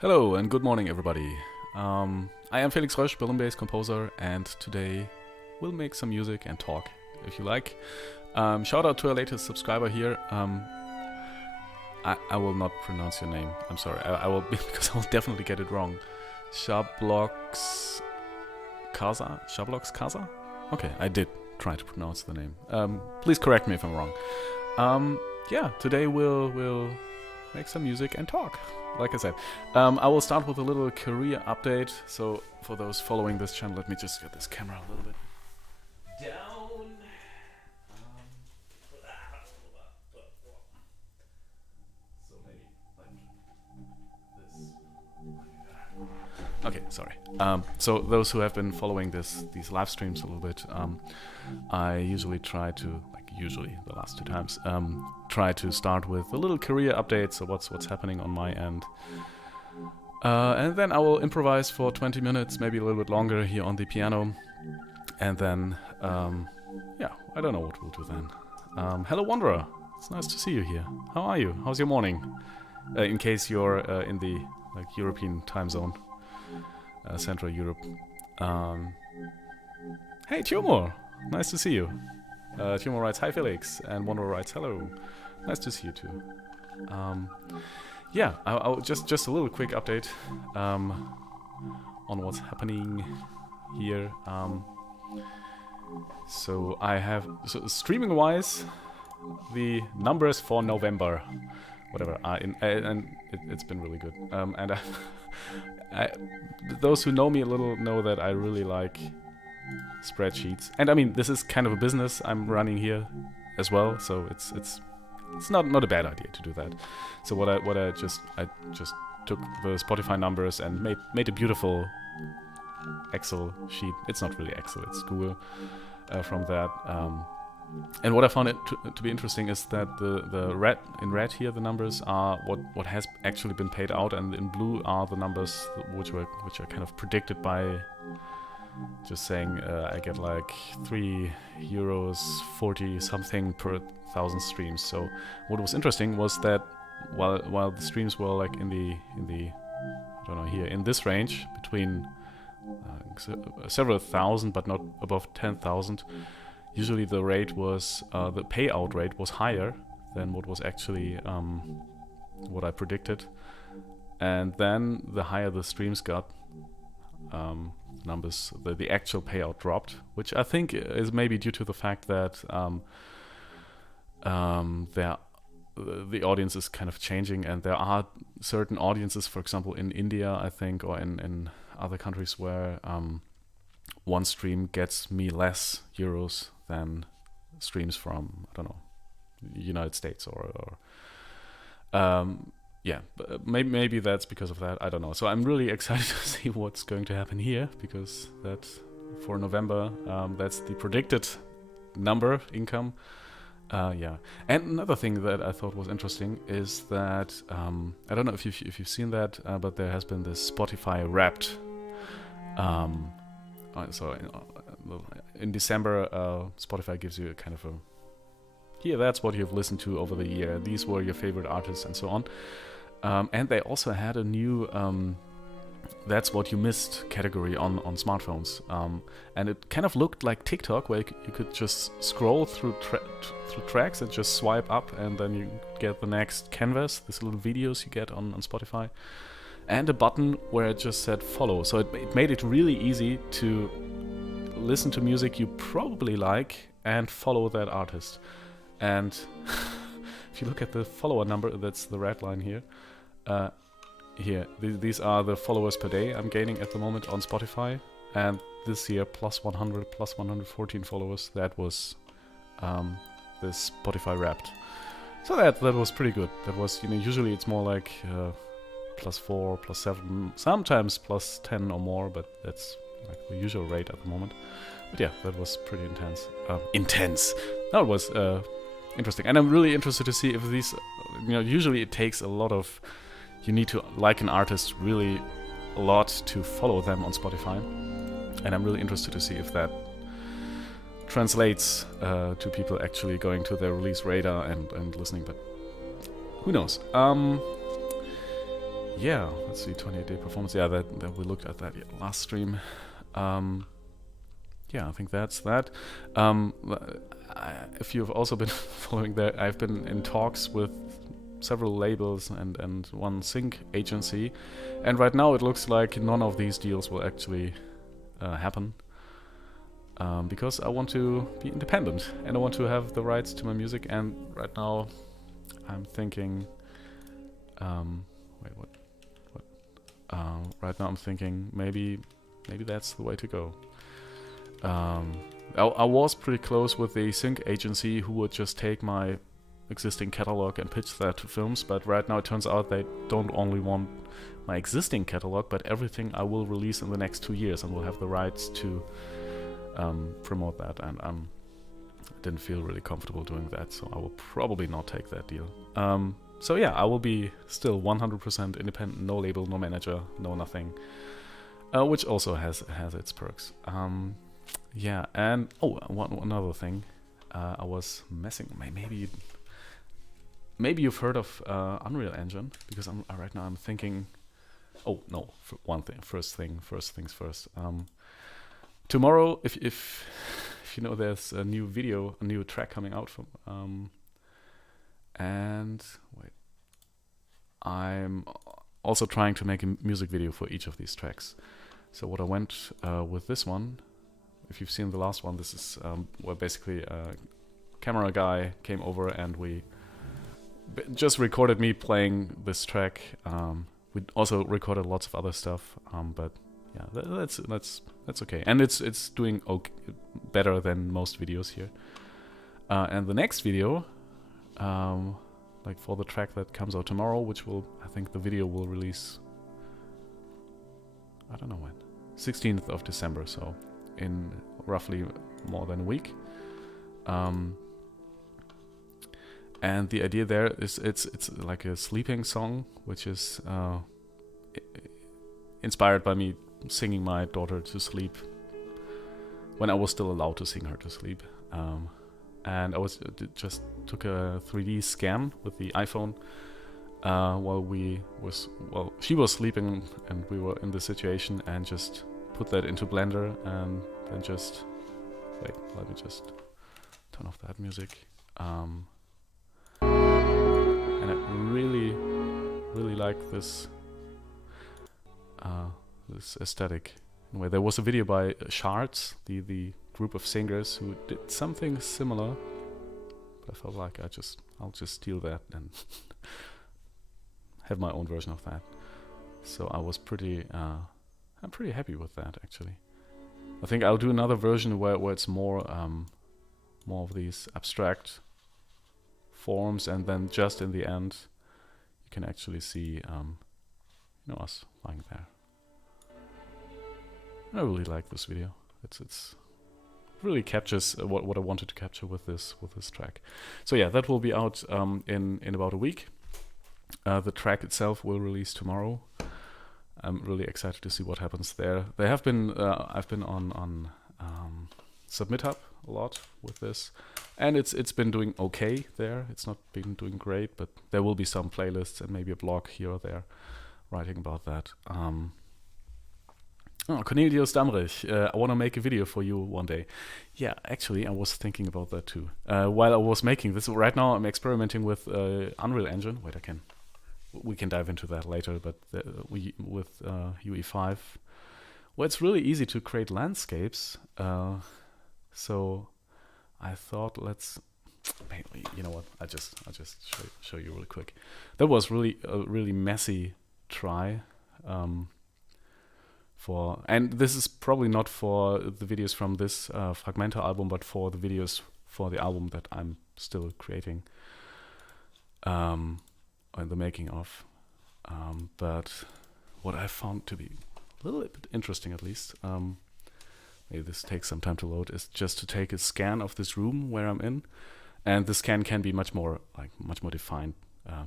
Hello and good morning, everybody. I am Felix, Berlin-based composer, and today we'll make some music and talk, if you like. Shout out to our latest subscriber here. I will not pronounce your name. I'm sorry. I will because I will definitely get it wrong. Shablox Kaza? Okay, I did try to pronounce the name. Please correct me if I'm wrong. Yeah, today we'll make some music and talk. Like I said, I will start with a little career update. So for those following this channel, let me just get this camera a little bit down. So maybe like this. Okay, sorry. So those who have been following these live streams a little bit, I usually try to, the last two times, try to start with a little career update, so what's happening on my end. And then I will improvise for 20 minutes, maybe a little bit longer here on the piano. And then, yeah, I don't know what we'll do then. Hello Wanderer, it's nice to see you here. How are you? How's your morning? In case you're in the European time zone, Central Europe. Hey Tumor, nice to see you. Tumor writes, hi Felix, and Wanderer writes, hello. Nice to see you too. Yeah, I'll just a little quick update on what's happening here. So I have, streaming-wise, the numbers for November, whatever, and it's been really good. And those who know me a little know that I really like spreadsheets, and I mean this is kind of a business I'm running here as well, so it's not a bad idea to do that. So I just took the Spotify numbers and made a beautiful Excel sheet. It's not really Excel, it's Google from that. And what I found it to be interesting is that the red here, the numbers are what has actually been paid out, and in blue are the numbers which are kind of predicted by just saying I get like €3.40 something per 1,000 streams. So what was interesting was that while the streams were like in the I don't know, here in this range between several thousand but not above 10,000, usually the rate was the payout rate was higher than what was actually what I predicted, and then the higher the streams got, numbers, the actual payout dropped, which I think is maybe due to the fact that the audience is kind of changing, and there are certain audiences, for example in India I think, or in other countries, where one stream gets me less euros than streams from, I don't know, United States or yeah, maybe that's because of that. I don't know. So I'm really excited to see what's going to happen here, because that for November, that's the predicted number income. Yeah. And another thing that I thought was interesting is that I don't know if you've seen that, but there has been this Spotify Wrapped. So in December, Spotify gives you a kind of a, here, that's what you've listened to over the year. These were your favorite artists and so on. And they also had a new that's what you missed category on smartphones. And it kind of looked like TikTok, where you could just scroll through tracks and just swipe up, and then you get the next canvas, these little videos you get on Spotify, and a button where it just said follow. So it made it really easy to listen to music you probably like and follow that artist. And if you look at the follower number, that's the red line here. These are the followers per day I'm gaining at the moment on Spotify. And this year, plus 100, plus 114 followers. That was this Spotify Wrapped. So that was pretty good. That was, usually it's more like plus 4, plus 7, sometimes plus 10 or more, but that's like the usual rate at the moment. But yeah, that was pretty intense. That was interesting, and I'm really interested to see if these, usually it takes a lot of, you need to like an artist really a lot to follow them on Spotify, and I'm really interested to see if that translates to people actually going to their release radar and listening, but who knows. yeah, let's see, 28-day performance. Yeah, that we looked at that last stream. Yeah, I think that's that. If you've also been following that, I've been in talks with several labels and one sync agency, and right now it looks like none of these deals will actually happen. Because I want to be independent and I want to have the rights to my music. And right now, I'm thinking. Wait, what? Right now, I'm thinking maybe that's the way to go. I was pretty close with the sync agency who would just take my existing catalog and pitch that to films. But right now, it turns out they don't only want my existing catalog, but everything I will release in the next 2 years, and will have the rights to promote that, and I didn't feel really comfortable doing that, so I will probably not take that deal. So yeah, I will be still 100% independent, no label, no manager, no nothing, which also has its perks. Yeah, and one other thing, I was messing. Maybe you've heard of Unreal Engine, because right now I'm thinking. Oh no! First things first. Tomorrow, if you know, there's a new track coming out from, and wait, I'm also trying to make a music video for each of these tracks. So what I went with this one, if you've seen the last one, this is where basically a camera guy came over and we just recorded me playing this track. We also recorded lots of other stuff, but yeah, that's okay, and it's doing okay, better than most videos here. And the next video, like for the track that comes out tomorrow, I think the video will release, I don't know when, 16th of December, so in roughly more than a week. And the idea there is it's like a sleeping song, which is inspired by me singing my daughter to sleep when I was still allowed to sing her to sleep. And I just took a 3D scan with the iPhone while she was sleeping and we were in the situation, and just put that into Blender, and then just wait. Let me just turn off that music. And I really like this aesthetic. Anyway, there was a video by Shards, the group of singers, who did something similar. But I felt like I'll just steal that and have my own version of that. So I was I'm pretty happy with that, actually. I think I'll do another version where it's more of these abstract forms, and then just in the end you can actually see us lying there. I really like this video. It's really captures what I wanted to capture with this track. So yeah, that will be out in about a week. The track itself will release tomorrow. I'm really excited to see what happens there. They have been I've been on SubmitHub a lot with this, and it's been doing okay there. It's not been doing great, but there will be some playlists and maybe a blog here or there writing about that. Cornelius Damrich, I want to make a video for you one day. Yeah, actually, I was thinking about that too. While I was making this, right now I'm experimenting with Unreal Engine. Wait, we can dive into that later, but with UE5, well, it's really easy to create landscapes. So I thought, you know what? I'll just show you really quick. That was really a really messy try. And this is probably not for the videos from this Fragmenta album, but for the videos for the album that I'm still creating, in the making of. But what I found to be a little bit interesting, at least, maybe this takes some time to load, is just to take a scan of this room where I'm in, and the scan can be much more defined.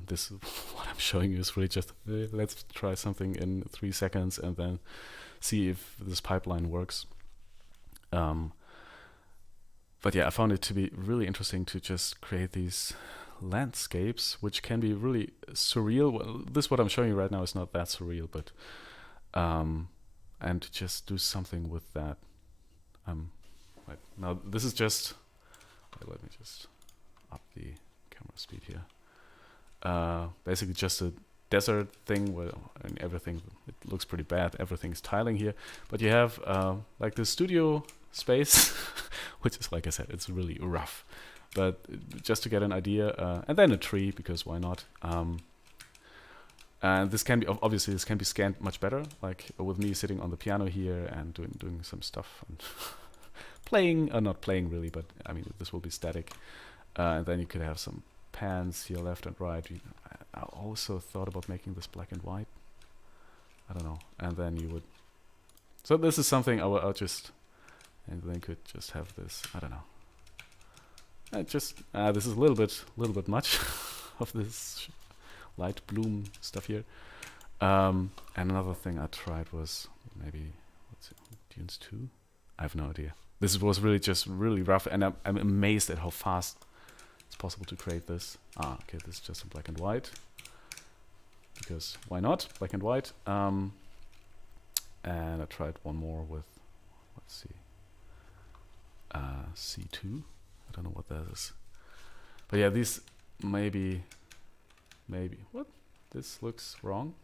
This what I'm showing you is really just let's try something in 3 seconds and then see if this pipeline works. But yeah, I found it to be really interesting to just create these landscapes, which can be really surreal. Well, this what I'm showing you right now is not that surreal, but and just do something with that. Right now this is just. Let me just up the camera speed here. Basically, just a desert thing where everything it looks pretty bad. Everything's tiling here, but you have like the studio space, which is, like I said, it's really rough. But just to get an idea, and then a tree, because why not? And this can be obviously this can be scanned much better, like with me sitting on the piano here and doing some stuff and playing, not playing really, but I mean this will be static. And then you could have some pans here, left and right. I also thought about making this black and white. I don't know, and then you would. So this is something I'll just, and then could just have this. I don't know. Just this is a little bit much of this light bloom stuff here. And another thing I tried was maybe what's it, Dunes 2? I have no idea. This was really just really rough, and I'm amazed at how fast it's possible to create this. Okay, this is just in black and white. Because why not? Black and white. And I tried one more with, let's see, C2. I don't know what that is. But yeah, these maybe, what? This looks wrong.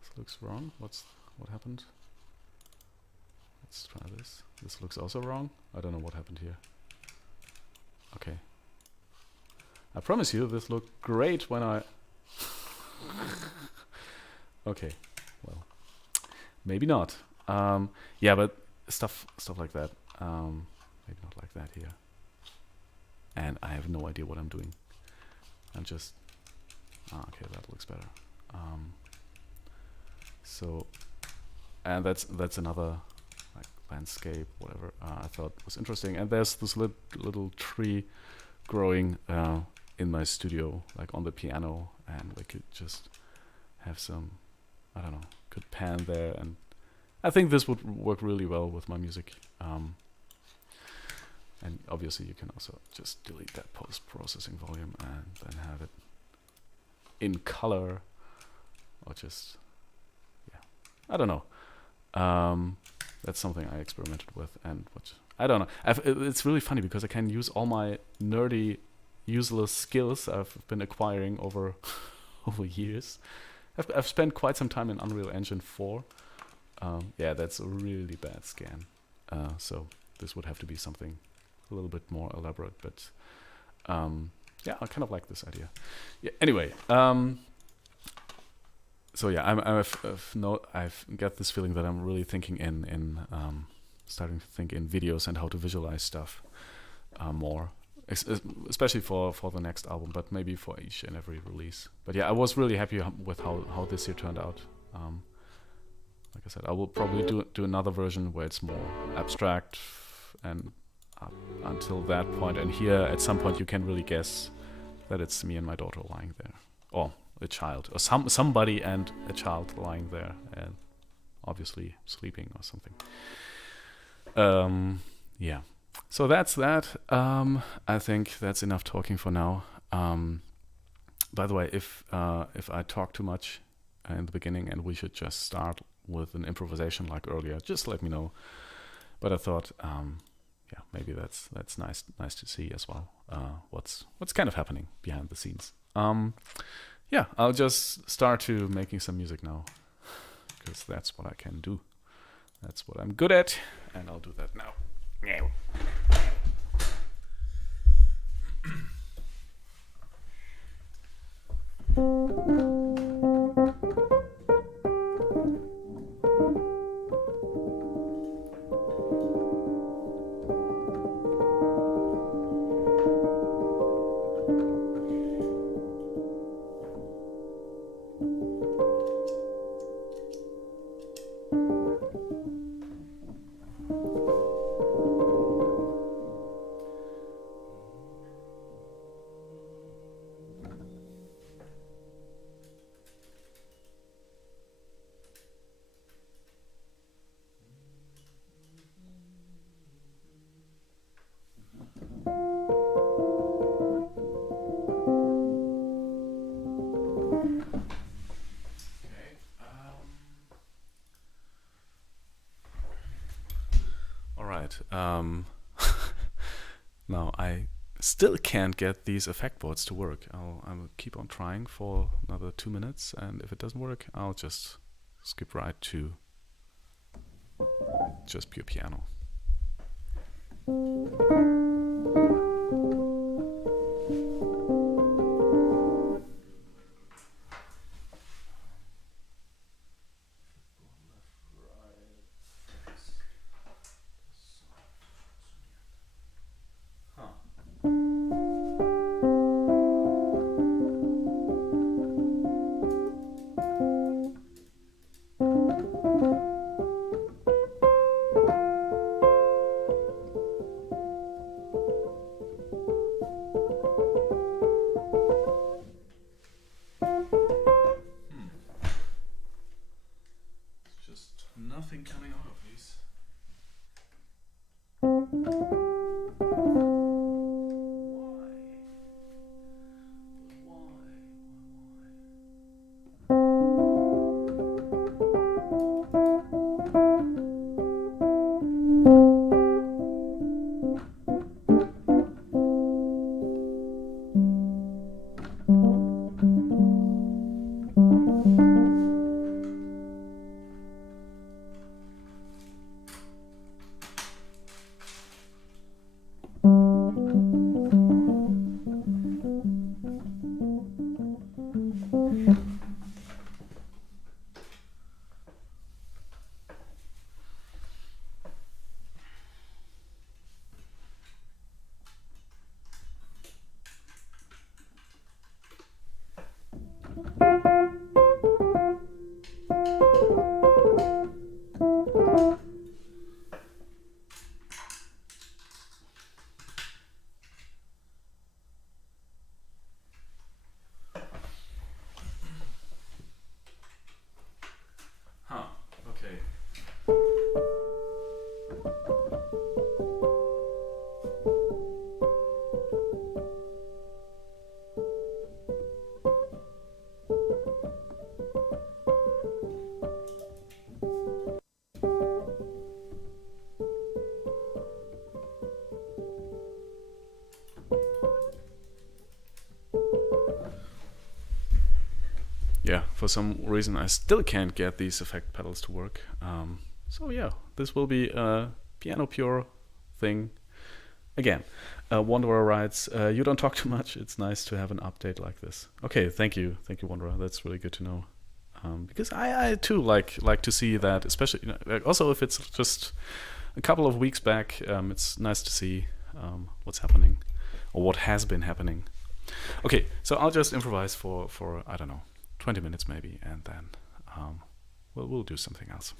This looks wrong. What happened? Let's try this. This looks also wrong. I don't know what happened here. Okay. I promise you, this looked great when I... Okay, well, maybe not. Yeah, but stuff like that. Maybe not like that here. And I have no idea what I'm doing. I'm just... okay, that looks better. So, and that's another like landscape, whatever. I thought was interesting. And there's this little tree growing in my studio, like on the piano, and we could just have some, I don't know, could pan there, and I think this would work really well with my music. And obviously you can also just delete that post-processing volume and then have it in color, or just, yeah, I don't know. That's something I experimented with, and what I don't know. It's really funny because I can use all my nerdy, useless skills I've been acquiring over years. I've spent quite some time in Unreal Engine 4. Yeah, that's a really bad scan. So this would have to be something a little bit more elaborate, but yeah, I kind of like this idea. Yeah. Anyway, so yeah, I've got this feeling that I'm really thinking in starting to think in videos and how to visualize stuff more, especially for the next album, but maybe for each and every release. But yeah, I was really happy with how this year turned out. Like I said, I will probably do another version where it's more abstract and until that point, and here at some point you can really guess that it's me and my daughter lying there, or a child, or somebody and a child lying there, and obviously sleeping or something. Yeah, so that's that. I think that's enough talking for now. By the way, if I talk too much in the beginning and we should just start with an improvisation like earlier, just let me know. But I thought yeah, maybe that's nice to see as well. What's kind of happening behind the scenes. Yeah, I'll just start to making some music now, because that's what I can do. That's what I'm good at, and I'll do that now. Yeah. right. Now I still can't get these effect boards to work. I'll keep on trying for another 2 minutes, and if it doesn't work, I'll just skip right to just pure piano. Nothing coming out of these. Yeah, for some reason I still can't get these effect pedals to work. So yeah, this will be a piano pure thing. Again, Wanderer writes, you don't talk too much. It's nice to have an update like this. Okay, thank you, Wanderer. That's really good to know. Because I too like to see that, especially also if it's just a couple of weeks back. It's nice to see what's happening or what has been happening. Okay, so I'll just improvise for I don't know, 20 minutes maybe, and then we'll do something else.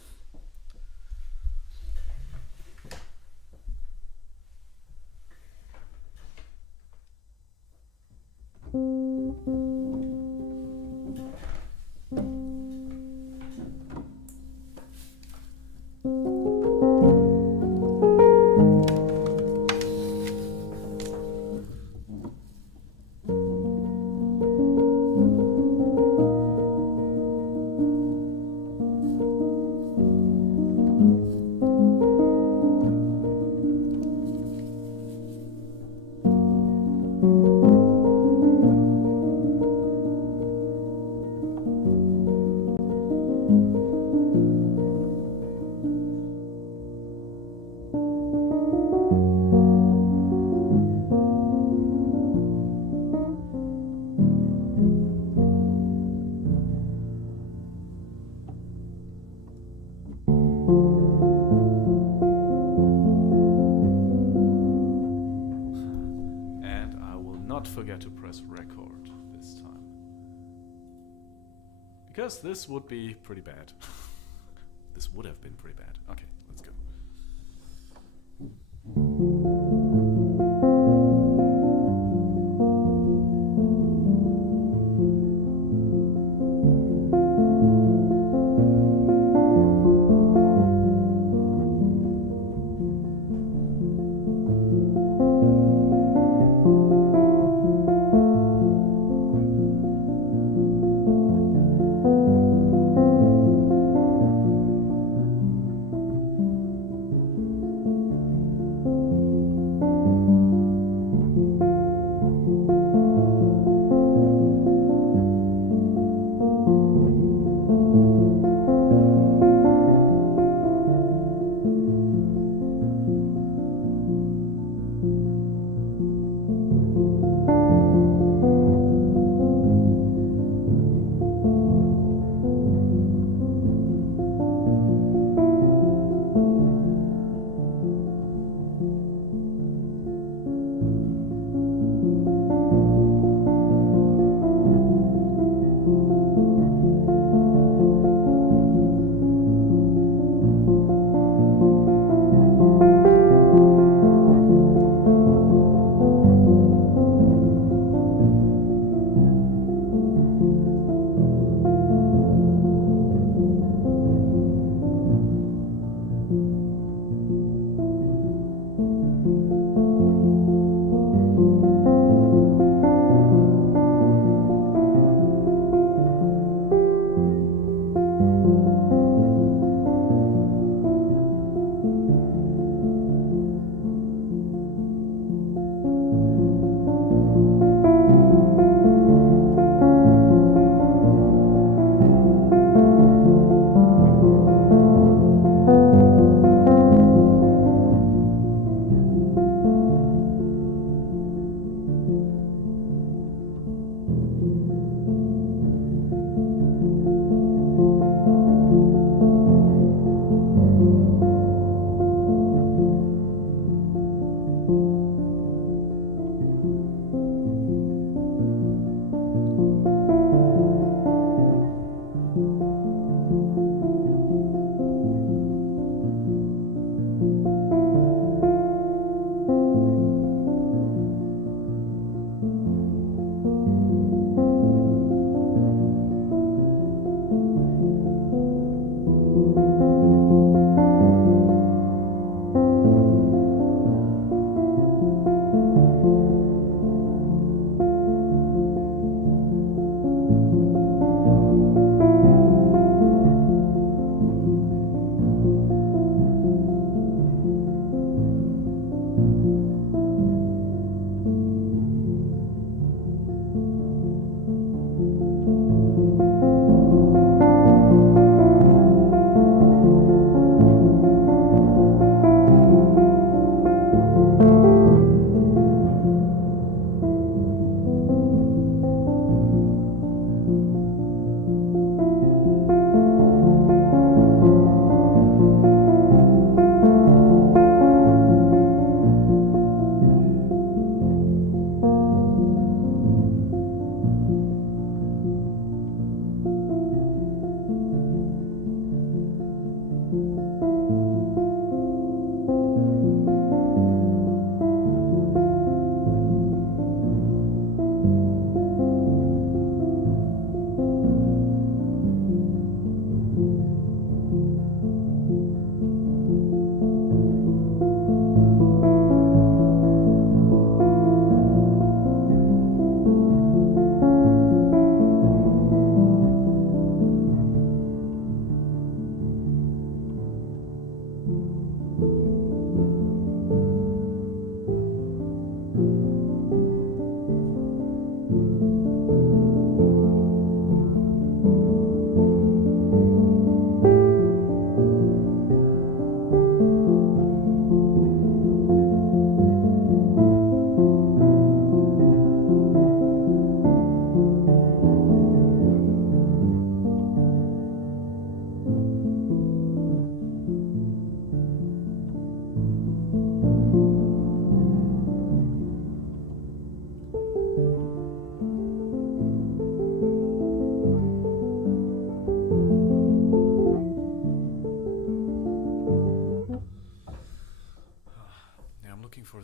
Forget to press record this time, because this would be pretty bad. This would have been pretty bad. Okay, let's go.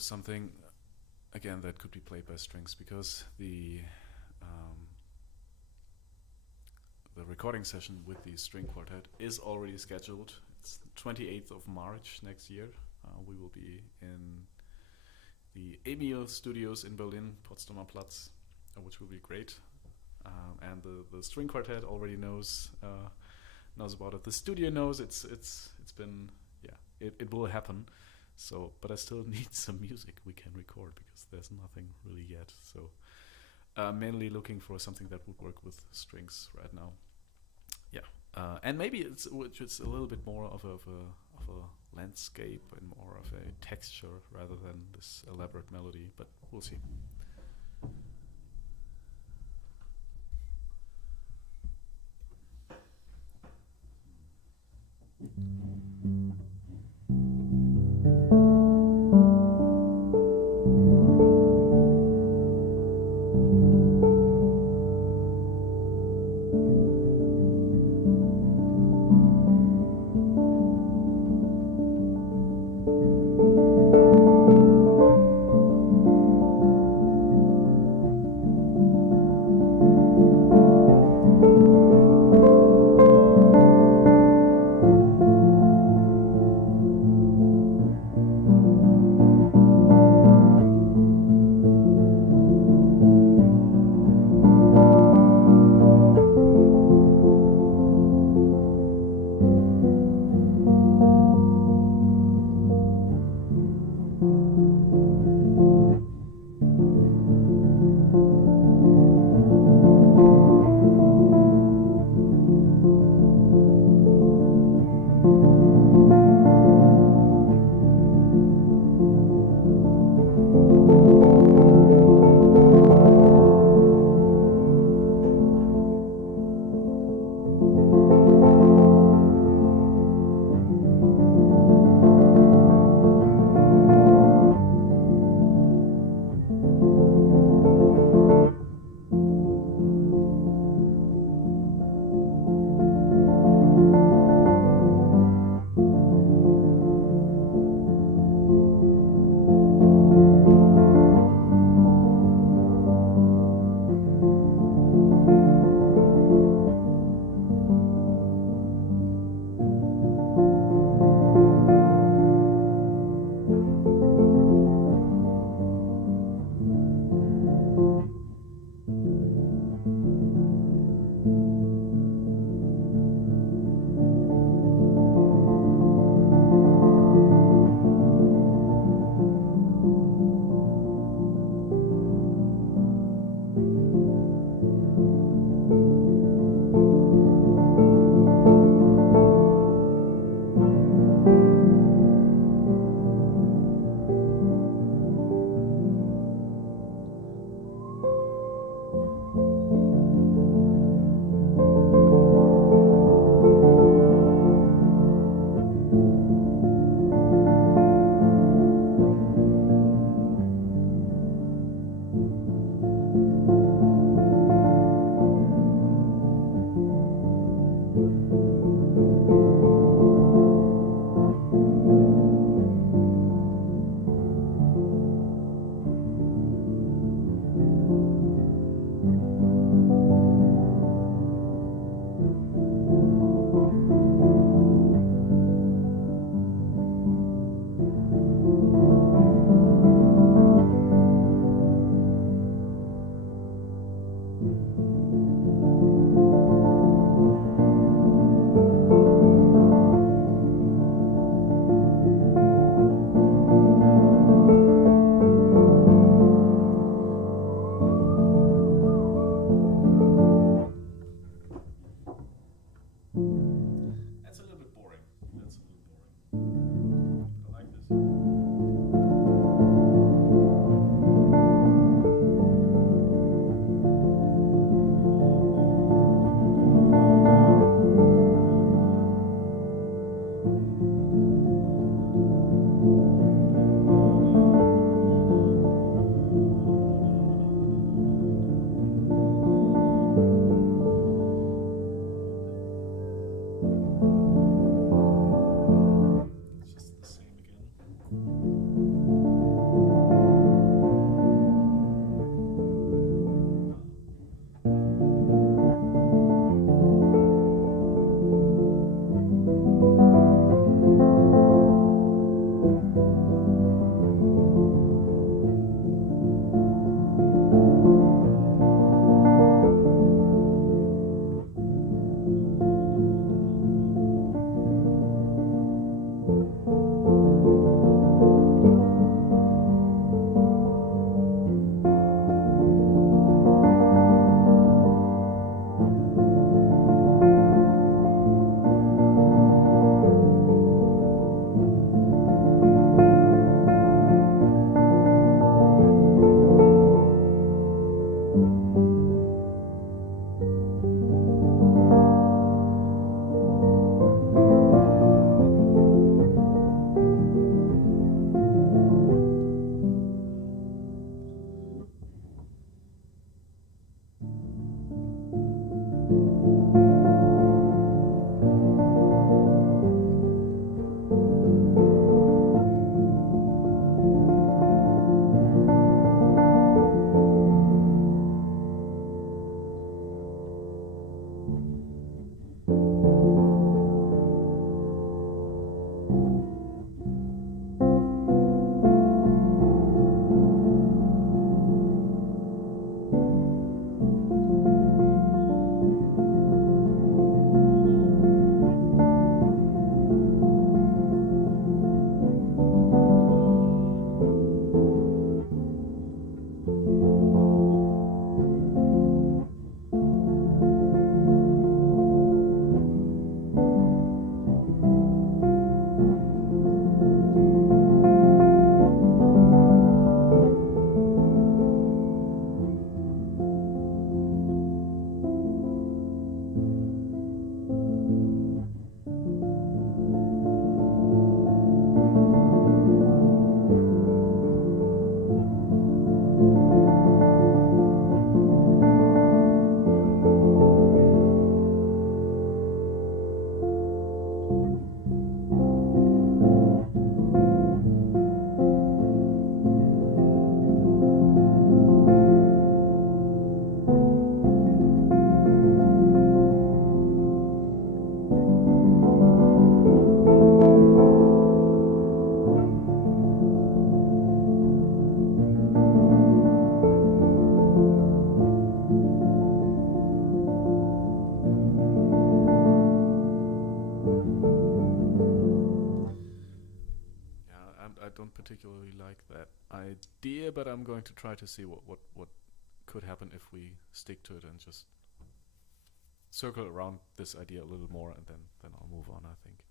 something again that could be played by strings, because the recording session with the string quartet is already scheduled. It's 28th of March next year. We will be in the Emil Studios in Berlin, Potsdamer Platz, which will be great. And the string quartet already knows about it. The studio knows it's been, it will happen. So, but I still need some music we can record, because there's nothing really yet. So, mainly looking for something that would work with strings right now. Yeah, and maybe it's a little bit more of a landscape and more of a texture rather than this elaborate melody. But we'll see. I don't particularly like that idea, but I'm going to try to see what could happen if we stick to it and just circle around this idea a little more, and then I'll move on, I think.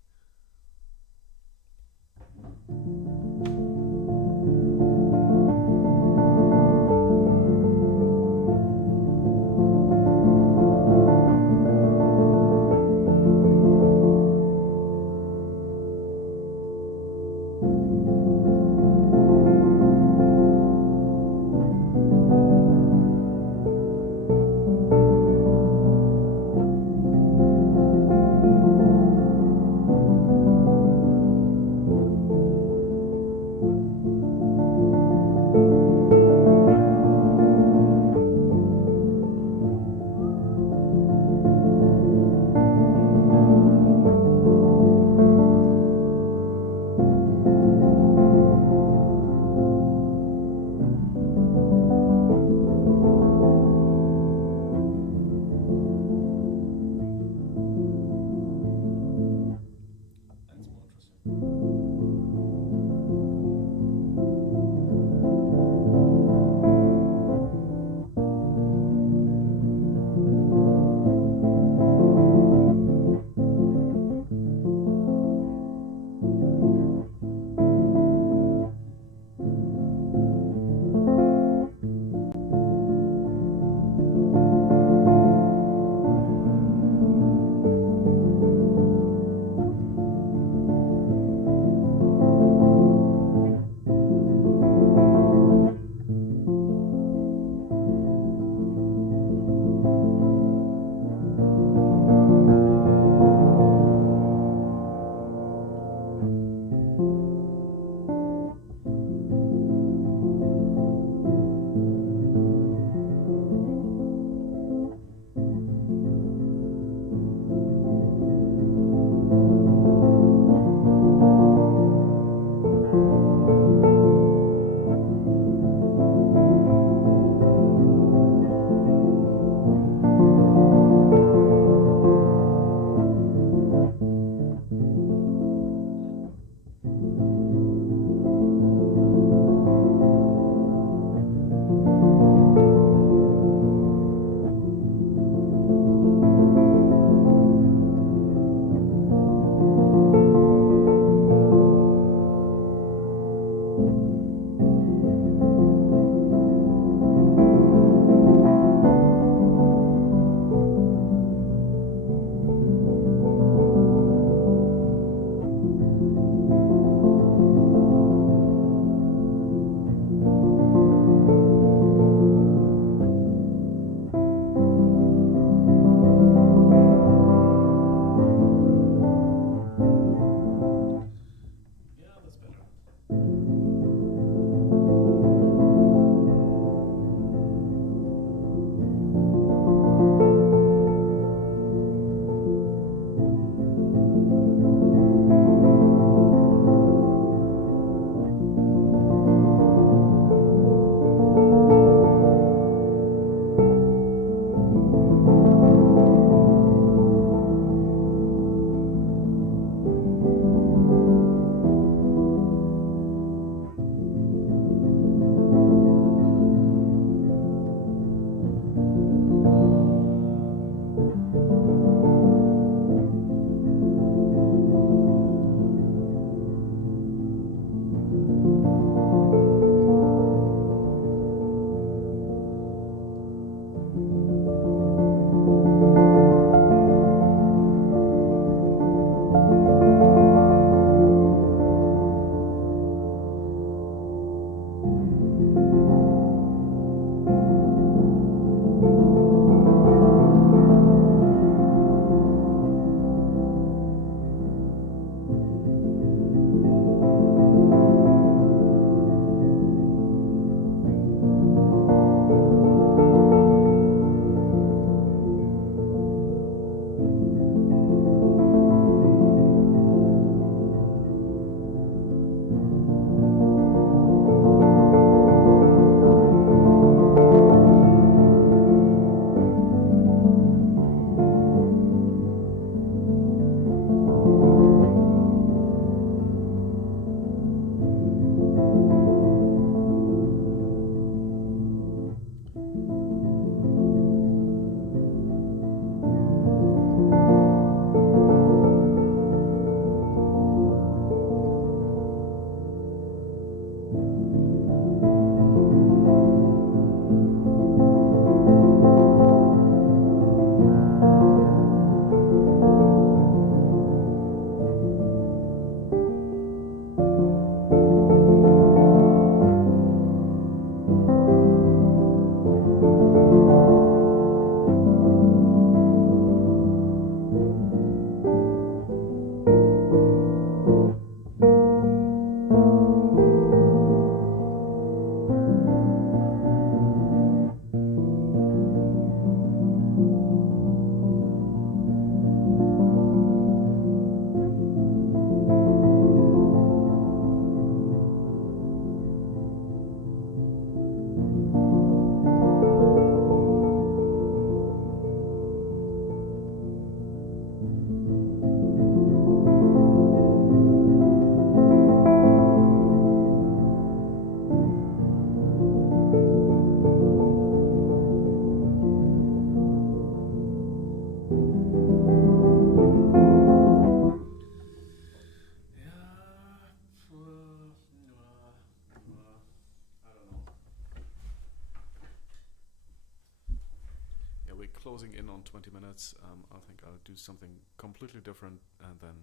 closing in on 20 minutes. I think I'll do something completely different, and then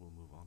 we'll move on.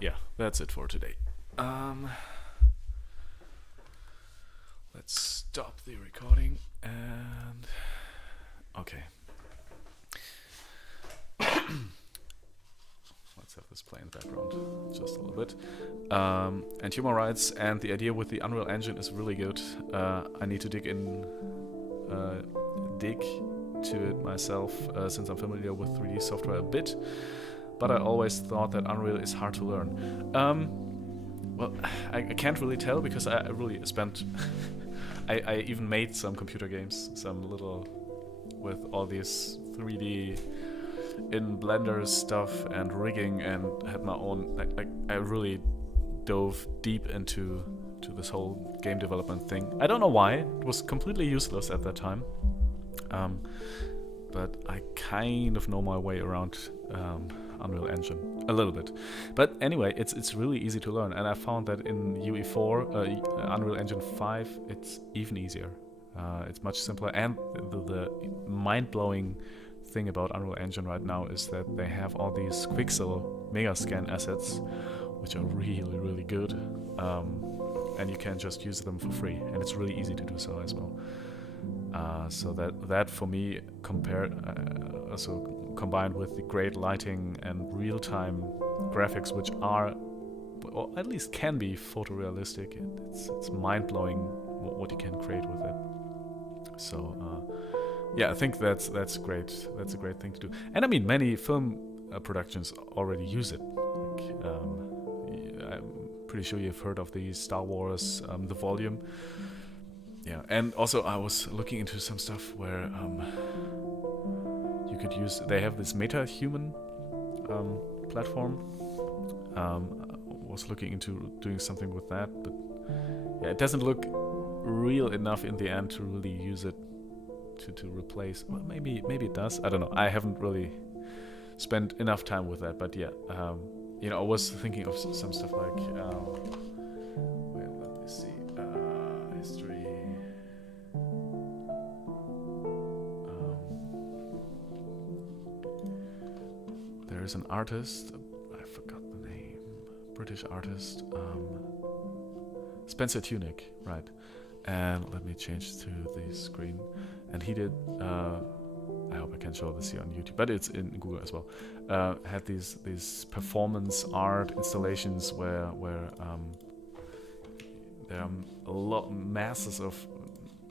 Yeah, that's it for today. Let's stop the recording and okay. Let's have this play in the background just a little bit. And human rights and the idea with the Unreal Engine is really good. I need to dig to it myself since I'm familiar with 3D software a bit. But I always thought that Unreal is hard to learn. Well, I can't really tell because I really spent... I even made some computer games, some little... with all these 3D in Blender stuff and rigging, and had my own. I really dove deep into this whole game development thing. I don't know why. It was completely useless at that time. But I kind of know my way around Unreal Engine a little bit. But anyway, it's really easy to learn, and I found that in UE4, Unreal Engine 5, it's even easier. It's much simpler, and the mind-blowing thing about Unreal Engine right now is that they have all these Quixel Megascan assets, which are really, really good, and you can just use them for free, and it's really easy to do so as well. So that for me, combined with the great lighting and real-time graphics, which are, or at least can be, photorealistic, it's mind-blowing what you can create with it. So yeah, I think that's great. That's a great thing to do. And I mean, many film productions already use it. Like, I'm pretty sure you've heard of the Star Wars, The Volume. Yeah, and also I was looking into some stuff where you could use. They have this MetaHuman platform. Was looking into doing something with that, but yeah, it doesn't look real enough in the end to really use it to replace. Well, maybe it does. I don't know. I haven't really spent enough time with that, but yeah, you know, I was thinking of some stuff like. Wait, let me see. History. There's an artist. I forgot the name. British artist. Spencer Tunick, right? And let me change to the screen. And he did. I hope I can show this here on YouTube, but it's in Google as well. Had these performance art installations where there are masses of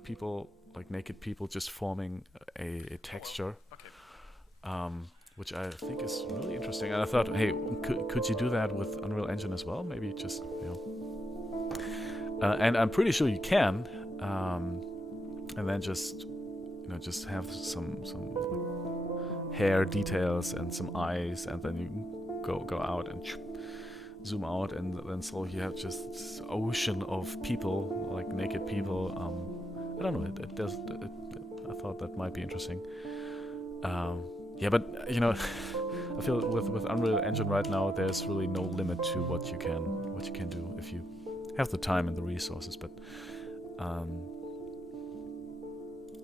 people, like naked people, just forming a texture, which I think is really interesting. And I thought, hey, could you do that with Unreal Engine as well? Maybe just, you know. And I'm pretty sure you can. And then just have some like hair details and some eyes, and then you go out and zoom out, and then so you have just this ocean of people, like naked people. I don't know. I thought that might be interesting. Yeah, but you know, I feel with Unreal Engine right now, there's really no limit to what you can do if you have the time and the resources. But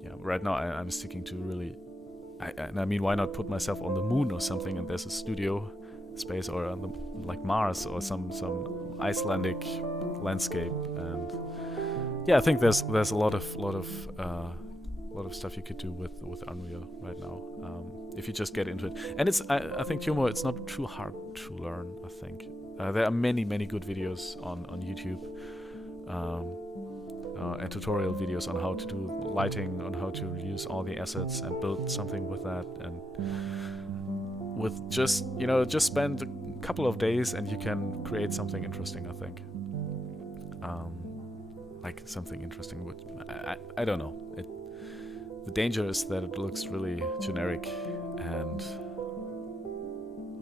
yeah, right now I'm sticking to really. I mean, why not put myself on the moon or something, and there's a studio space, or on like Mars or some Icelandic landscape, and yeah, I think there's a lot of stuff you could do with Unreal right now, if you just get into it. And I think humor, it's not too hard to learn. I think there are many good videos on YouTube, and tutorial videos on how to do lighting, on how to use all the assets and build something with that, and with just spend a couple of days and you can create something interesting. I think like something interesting, which I don't know. The danger is that it looks really generic and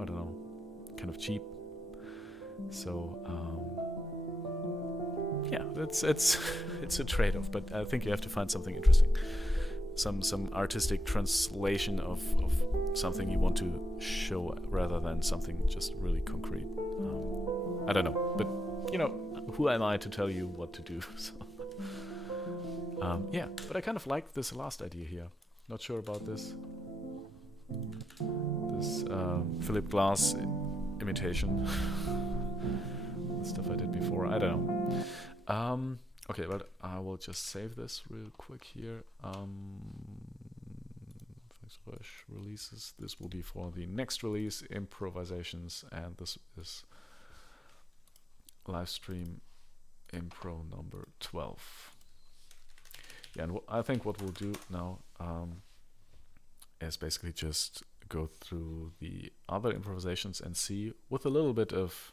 I don't know, kind of cheap. So yeah, it's a trade-off, but I think you have to find something interesting, some artistic translation of something you want to show, rather than something just really concrete. I don't know, but you know, who am I to tell you what to do? So yeah, but I kind of liked this last idea here. Not sure about this Philip Glass imitation. The stuff I did before. I don't know. Okay, but I will just save this real quick here. Rush releases. This will be for the next release, improvisations, and this is Livestream Impro number 12. Yeah, and I think what we'll do now is basically just go through the other improvisations and see, with a little bit of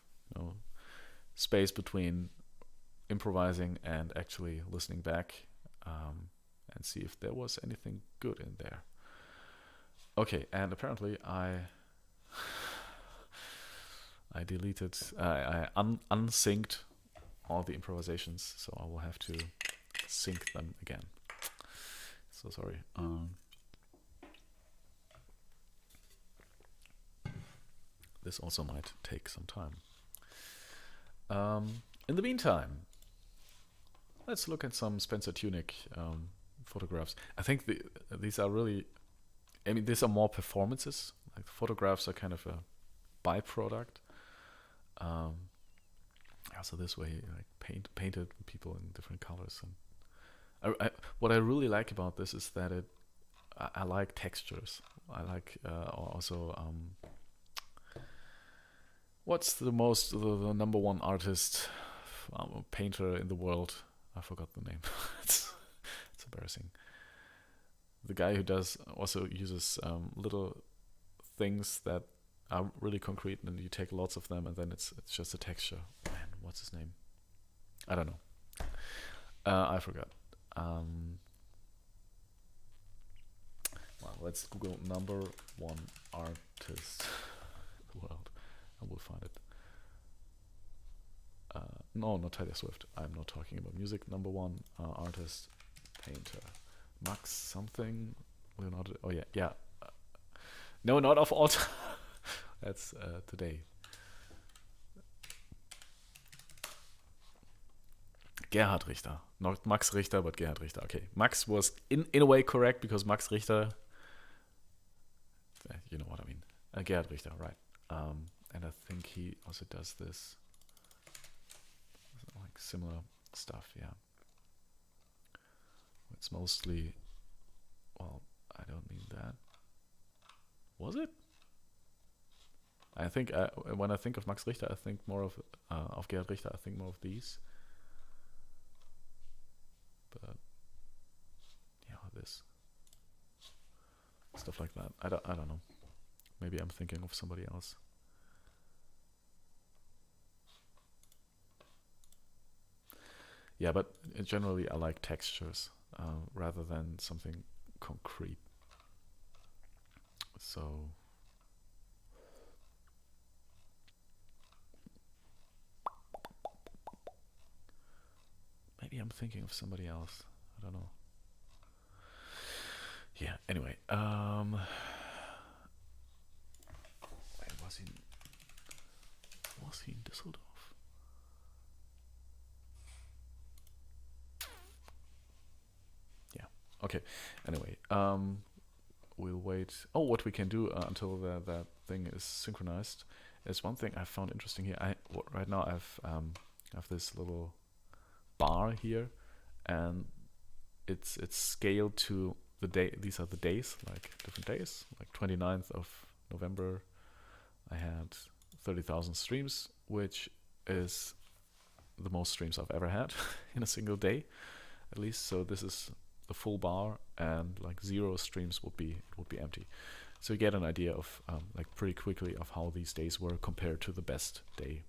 space between improvising and actually listening back, and see if there was anything good in there. Okay, and apparently I deleted, I unsynced all the improvisations, so I will have to sync them again. So sorry. This also might take some time. In the meantime, let's look at some Spencer Tunick photographs. I think these are really, I mean, these are more performances. Like the photographs are kind of a byproduct. So this way, like painted people in different colors. And what I really like about this is that I like textures. I like also what's the number one artist, painter in the world? I forgot the name. it's embarrassing. The guy who also uses little things that are really concrete, and you take lots of them, and then it's just a texture. Man, what's his name? I don't know. I forgot. Well, let's Google number one artist in the world, and we'll find it. No, not Taylor Swift. I'm not talking about music. Number one artist, painter, Max something. Leonardo. Oh yeah. No, not of all time. That's today. Gerhard Richter. Not Max Richter, but Gerhard Richter. Okay. Max was in a way correct because Max Richter, you know what I mean. Gerhard Richter, right. And I think he also does this, like similar stuff, yeah. It's mostly, well, I don't mean that. Was it? I think when I think of Max Richter, I think more of Gerhard Richter. I think more of these. But yeah, this stuff like that. I don't know. Maybe I'm thinking of somebody else. Yeah, but generally I like textures rather than something concrete. So. Maybe I'm thinking of somebody else. I don't know. Yeah, anyway. Wait, was he in Düsseldorf? Yeah, okay. Anyway, we'll wait. Oh, what we can do until that thing is synchronized is one thing I found interesting here. Right now I have this little bar here, and it's scaled to the day. These are the days, like different days. Like 29th of November, I had 30,000 streams, which is the most streams I've ever had in a single day, at least. So this is the full bar, and like 0 streams would be empty. So you get an idea of like pretty quickly of how these days were compared to the best day.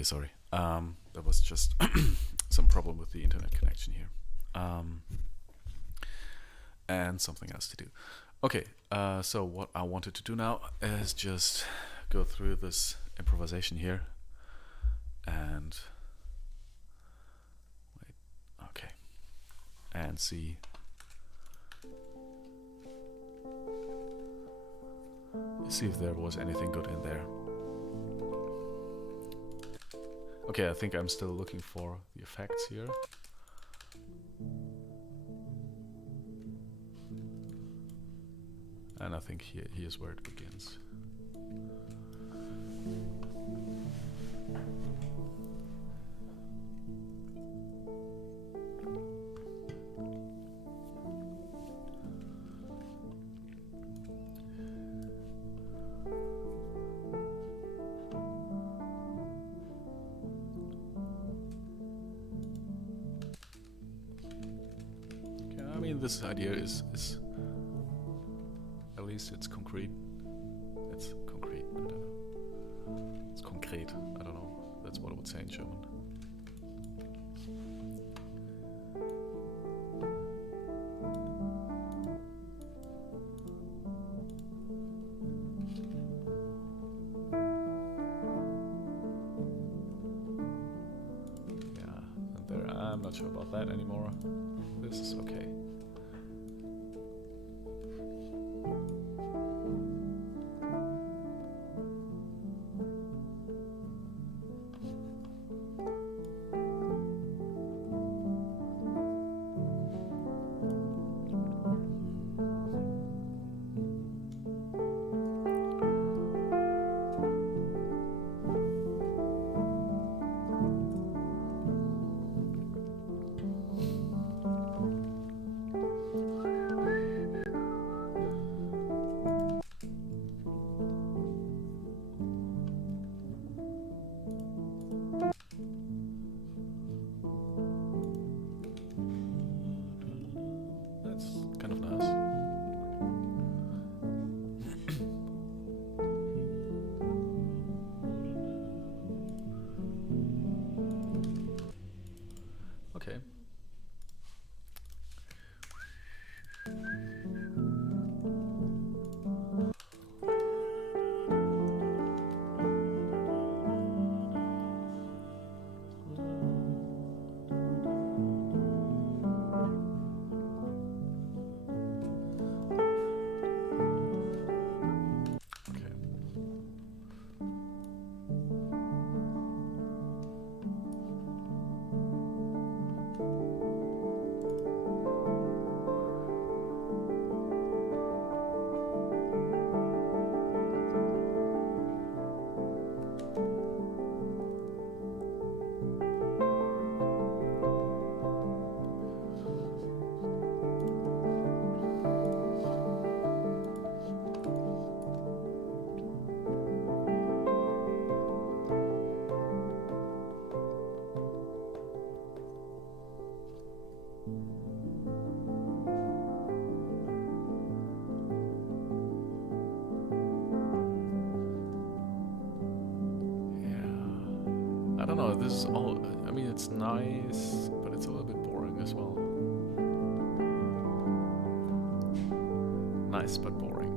Okay, sorry. There was just some problem with the internet connection here. And something else to do. Okay, so what I wanted to do now is just go through this improvisation here and wait, okay, and see if there was anything good in there. Okay, I think I'm still looking for the effects here. And I think here's where it begins. Okay, I mean, this idea is at least it's concrete. It's concrete, I don't know. It's concrete, I don't know. That's what I would say in German. Yeah, and there, I'm not sure about that anymore. This is okay. Kind of nice. Okay. I don't know, this is all, I mean, it's nice, but it's a little bit boring as well. Nice, but boring.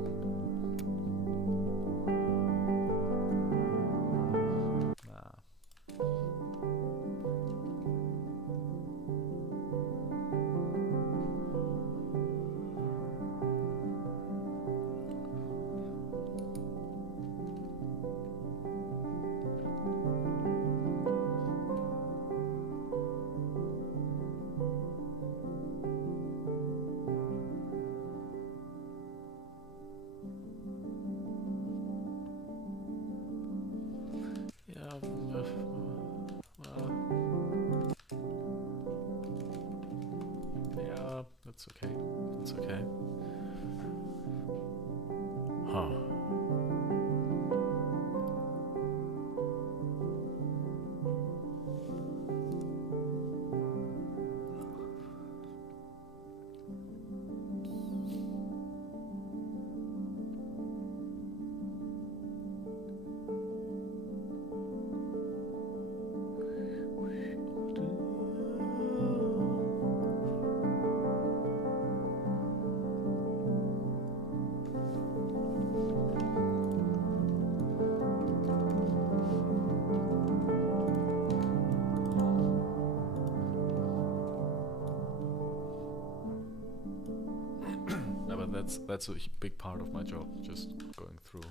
that's a big part of my job, just going through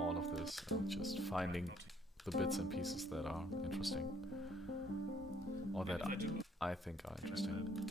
all of this and just finding the bits and pieces that are interesting, or that I think are interesting.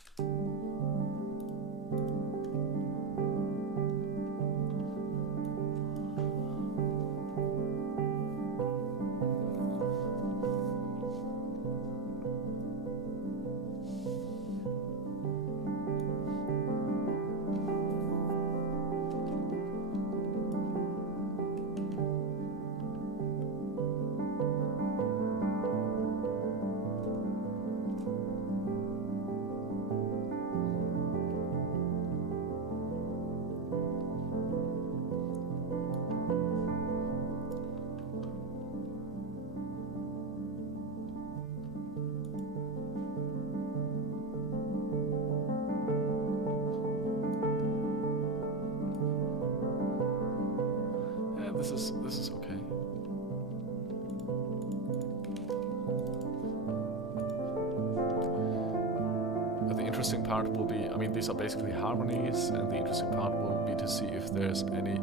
This is okay. But the interesting part will be, I mean, these are basically harmonies, and the interesting part will be to see if there's any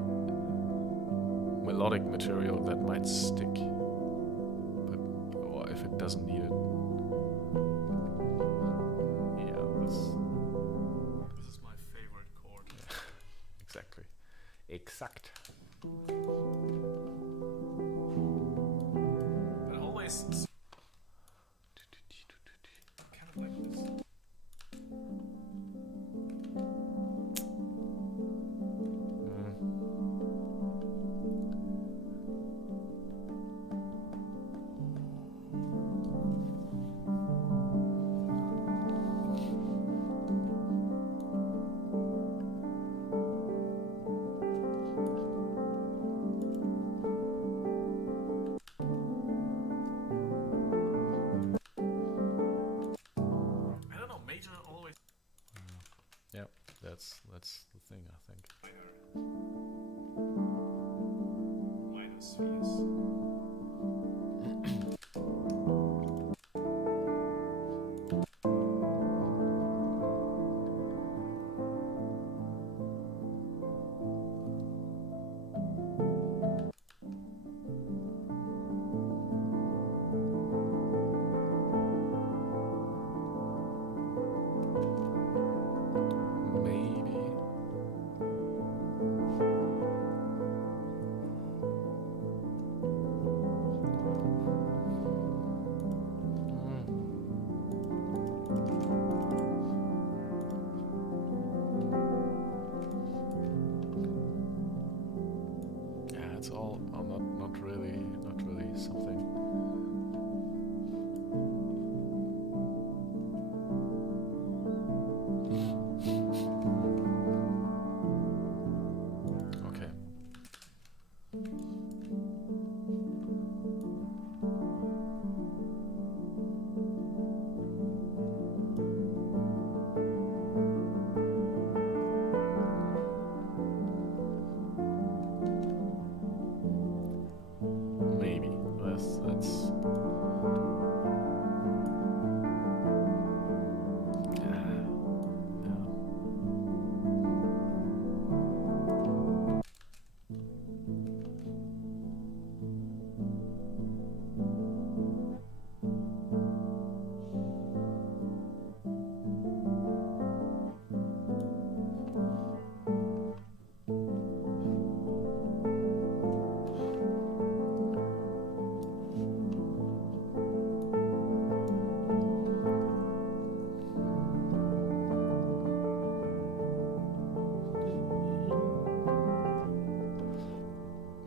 melodic material that might stick, but or if it doesn't need it. Yeah, this is my favorite chord. Yeah. Exactly. Exakt. But always kind of like this. That's the thing, I think. Minor spheres. It's all not really something. Okay.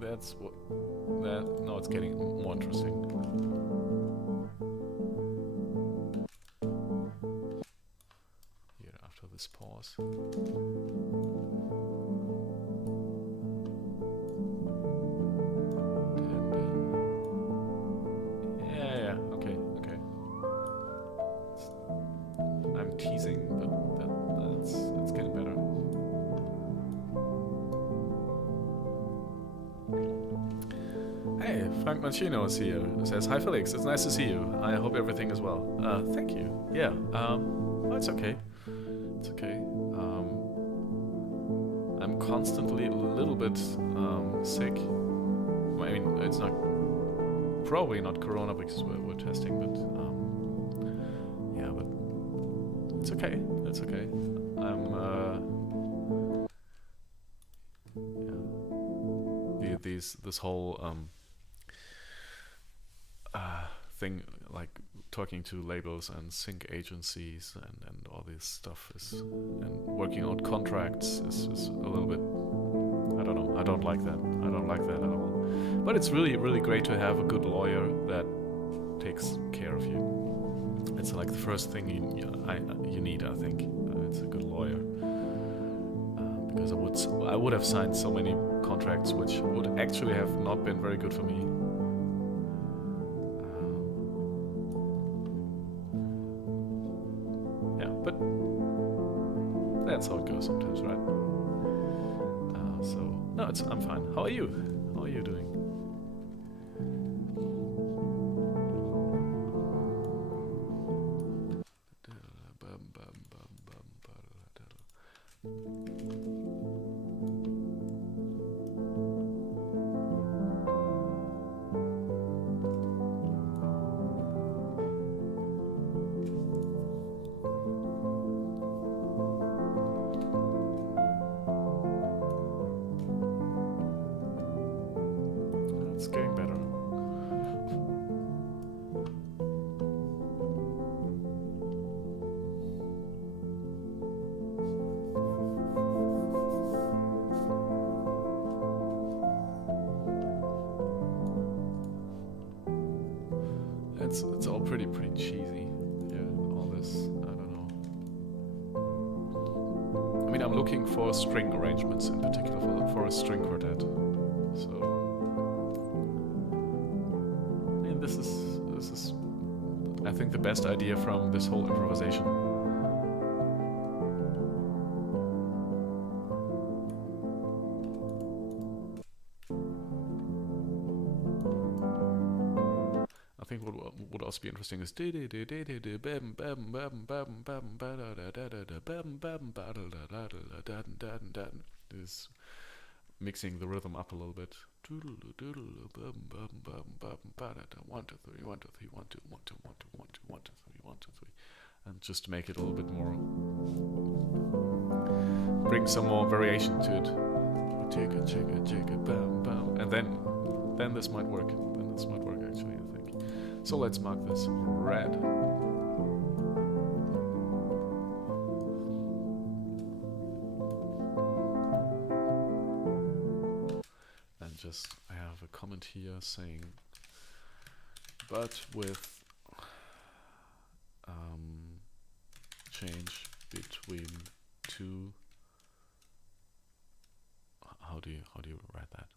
That's what that now it's getting more interesting. Here after this pause. Yeah, okay. I'm teasing, but that's getting better. Hey, Frank Mancino is here. Says, hi Felix, it's nice to see you. I hope everything is well. Thank you. Yeah, well, it's okay. It's okay. I'm constantly a little bit sick. I mean, it's not probably not corona because we're testing, but yeah, but it's okay. It's okay. I'm yeah. This whole thing, like talking to labels and sync agencies and all this stuff and working out contracts is a little bit, I don't know, I don't like that at all. But it's really, really great to have a good lawyer that takes care of you. It's like the first thing you need, I think. It's a good lawyer, because I would have signed so many contracts which would actually have not been very good for me. But that's how it goes sometimes, right? So no, I'm fine. How are you? How are you doing? It's getting better. It's all pretty cheesy. Yeah, all this, I don't know. I mean, I'm looking for string arrangements in particular for a string quartet. So this is I think the best idea from this whole improvisation. I think what would also be interesting is is mixing the rhythm up a little bit. 1, 2, 3, 1, 2, 1, 2, 1, 2, 1, 2, 1, 2, 1, 2, 1, 2, 1, 2, 3, 1, 2, 3, and just to make it a little bit more, bring some more variation to it. Bam, bam, and then this might work. Then this might work actually, I think. So let's mark this red. Just I have a comment here saying, but with change between two. How do you write that?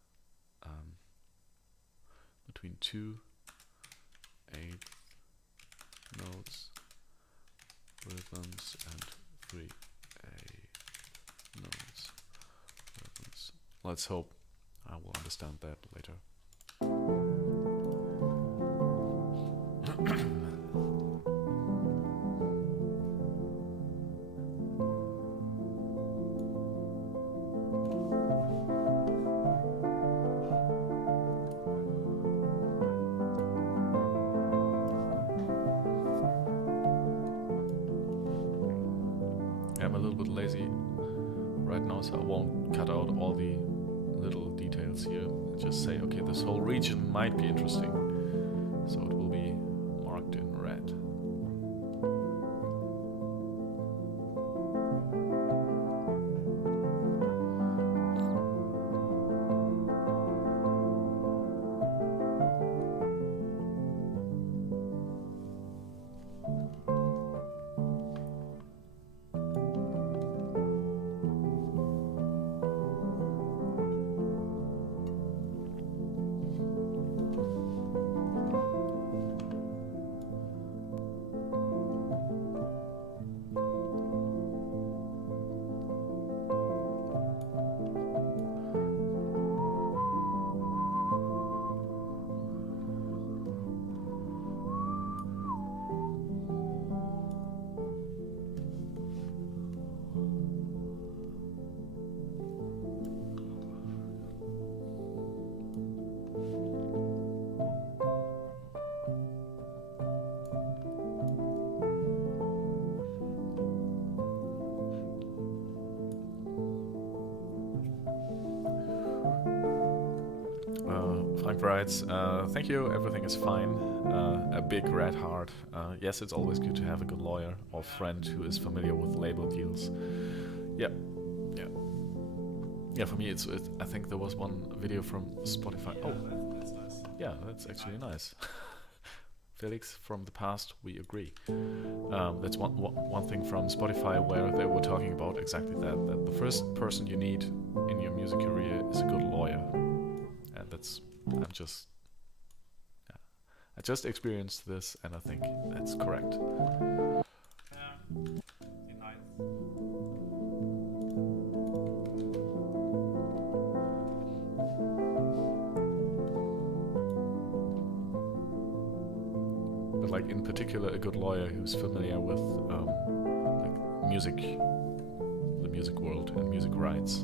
Between 2 8th notes rhythms and 3 8th notes rhythms. Let's hope I will understand that later. I'm a little bit lazy right now, so I won't cut out all the little details here. Just say, okay, this whole region might be interesting, so it will be marked in red. Silent writes, thank you, everything is fine. A big red heart. Yes, it's always good to have a good lawyer or friend who is familiar with label deals. Yeah, yeah. Yeah, for me, I think there was one video from Spotify. Yeah, Oh, that's nice. yeah, that's actually nice. Felix, from the past, we agree. That's one thing from Spotify where they were talking about exactly that the first person you need in your music career is a good lawyer. And I just experienced this, and I think that's correct. Yeah, the ninth. But like in particular, a good lawyer who's familiar with like music, the music world and music rights.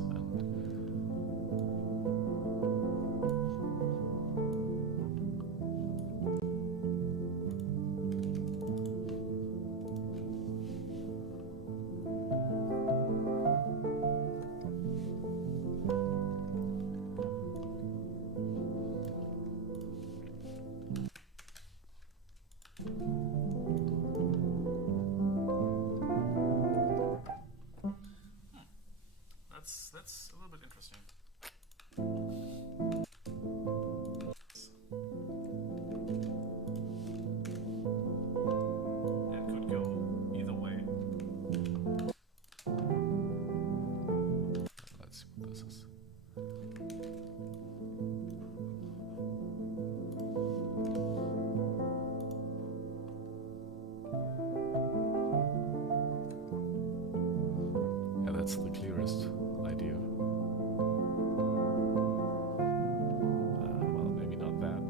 That's a little bit interesting. It could go either way. Let's see what this is. Yeah, that's the clearest idea. Well, maybe not that.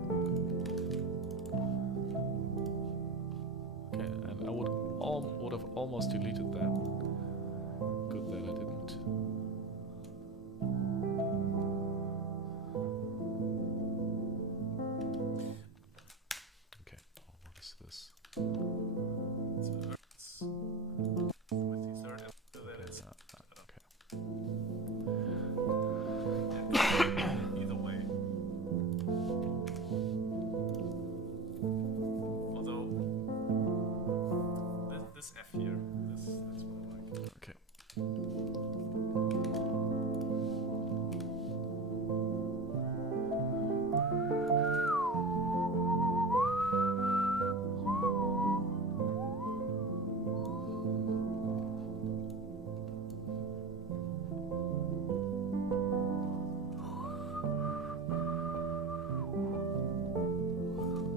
Okay, and I would have almost deleted that. Good that I didn't. Okay, what is this? It's with the third after that it's Okay. either way. Although this F here, that's what I like. Okay.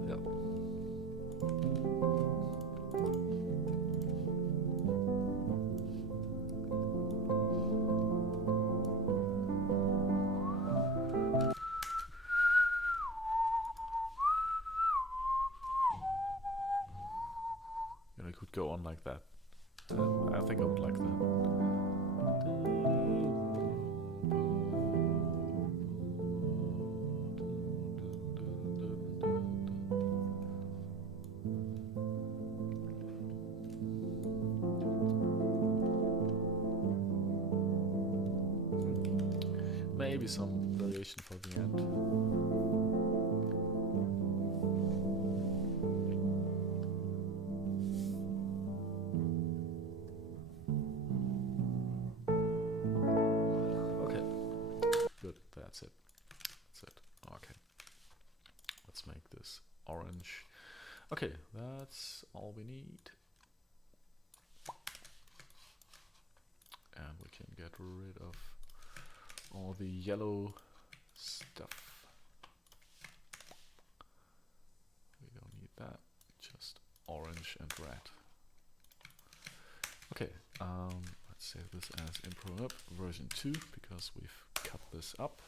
Yeah. And it could go on like that. I think I would like that. Maybe some variation for the end. Okay, good. That's it. That's it. Okay. Let's make this orange. Okay, that's all we need. And we can get rid of all the yellow stuff. We don't need that, just orange and red. Okay, let's save this as Impro Up version 2 because we've cut this up.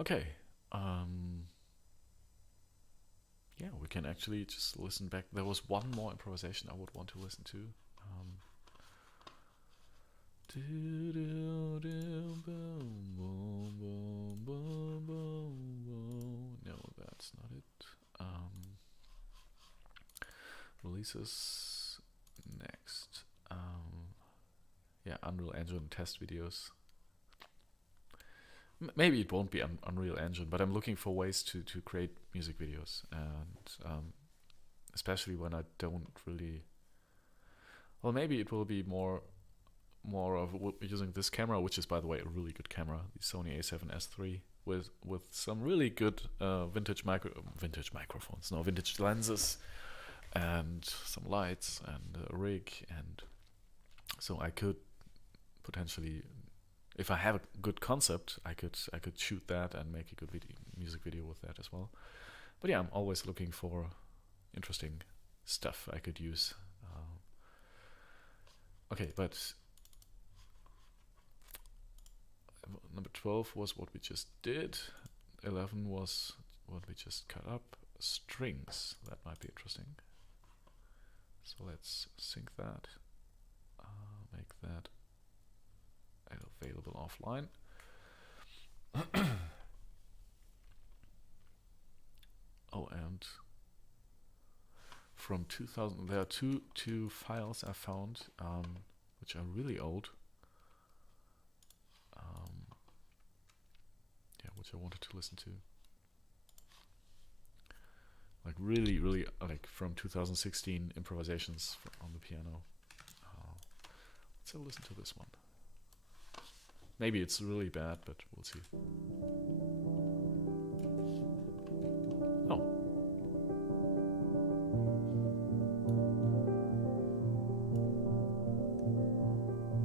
Okay, yeah, we can actually just listen back. There was one more improvisation I would want to listen to. No, that's not it. Releases next. Yeah, Unreal Engine test videos. maybe it won't be Unreal Engine, but I'm looking for ways to create music videos, and especially when I don't really. Well, maybe it will be more of using this camera, which is, by the way, a really good camera, the Sony A7S III, with some really good vintage lenses, and some lights and a rig, and so I could potentially, if I have a good concept, I could shoot that and make a good music video with that as well. But yeah, I'm always looking for interesting stuff I could use. Okay, but number 12 was what we just did. 11 was what we just cut up. Strings, that might be interesting. So let's sync that, make that available offline. Oh, and from 2000, there are two files I found, which are really old. Yeah, which I wanted to listen to. Like really, like from 2016 improvisations on the piano. Let's have a listen to this one. Maybe it's really bad, but we'll see. Oh.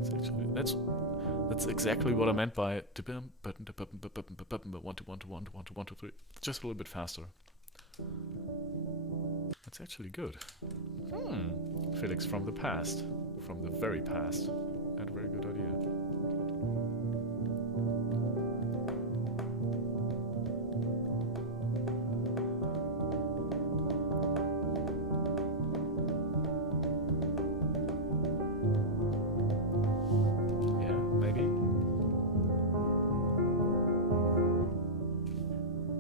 It's actually, that's exactly what I meant by 1 2 1 2 1 2 1 2 3. Just a little bit faster. That's actually good. Felix from the past, from the very past, had a very good idea. Yeah, maybe.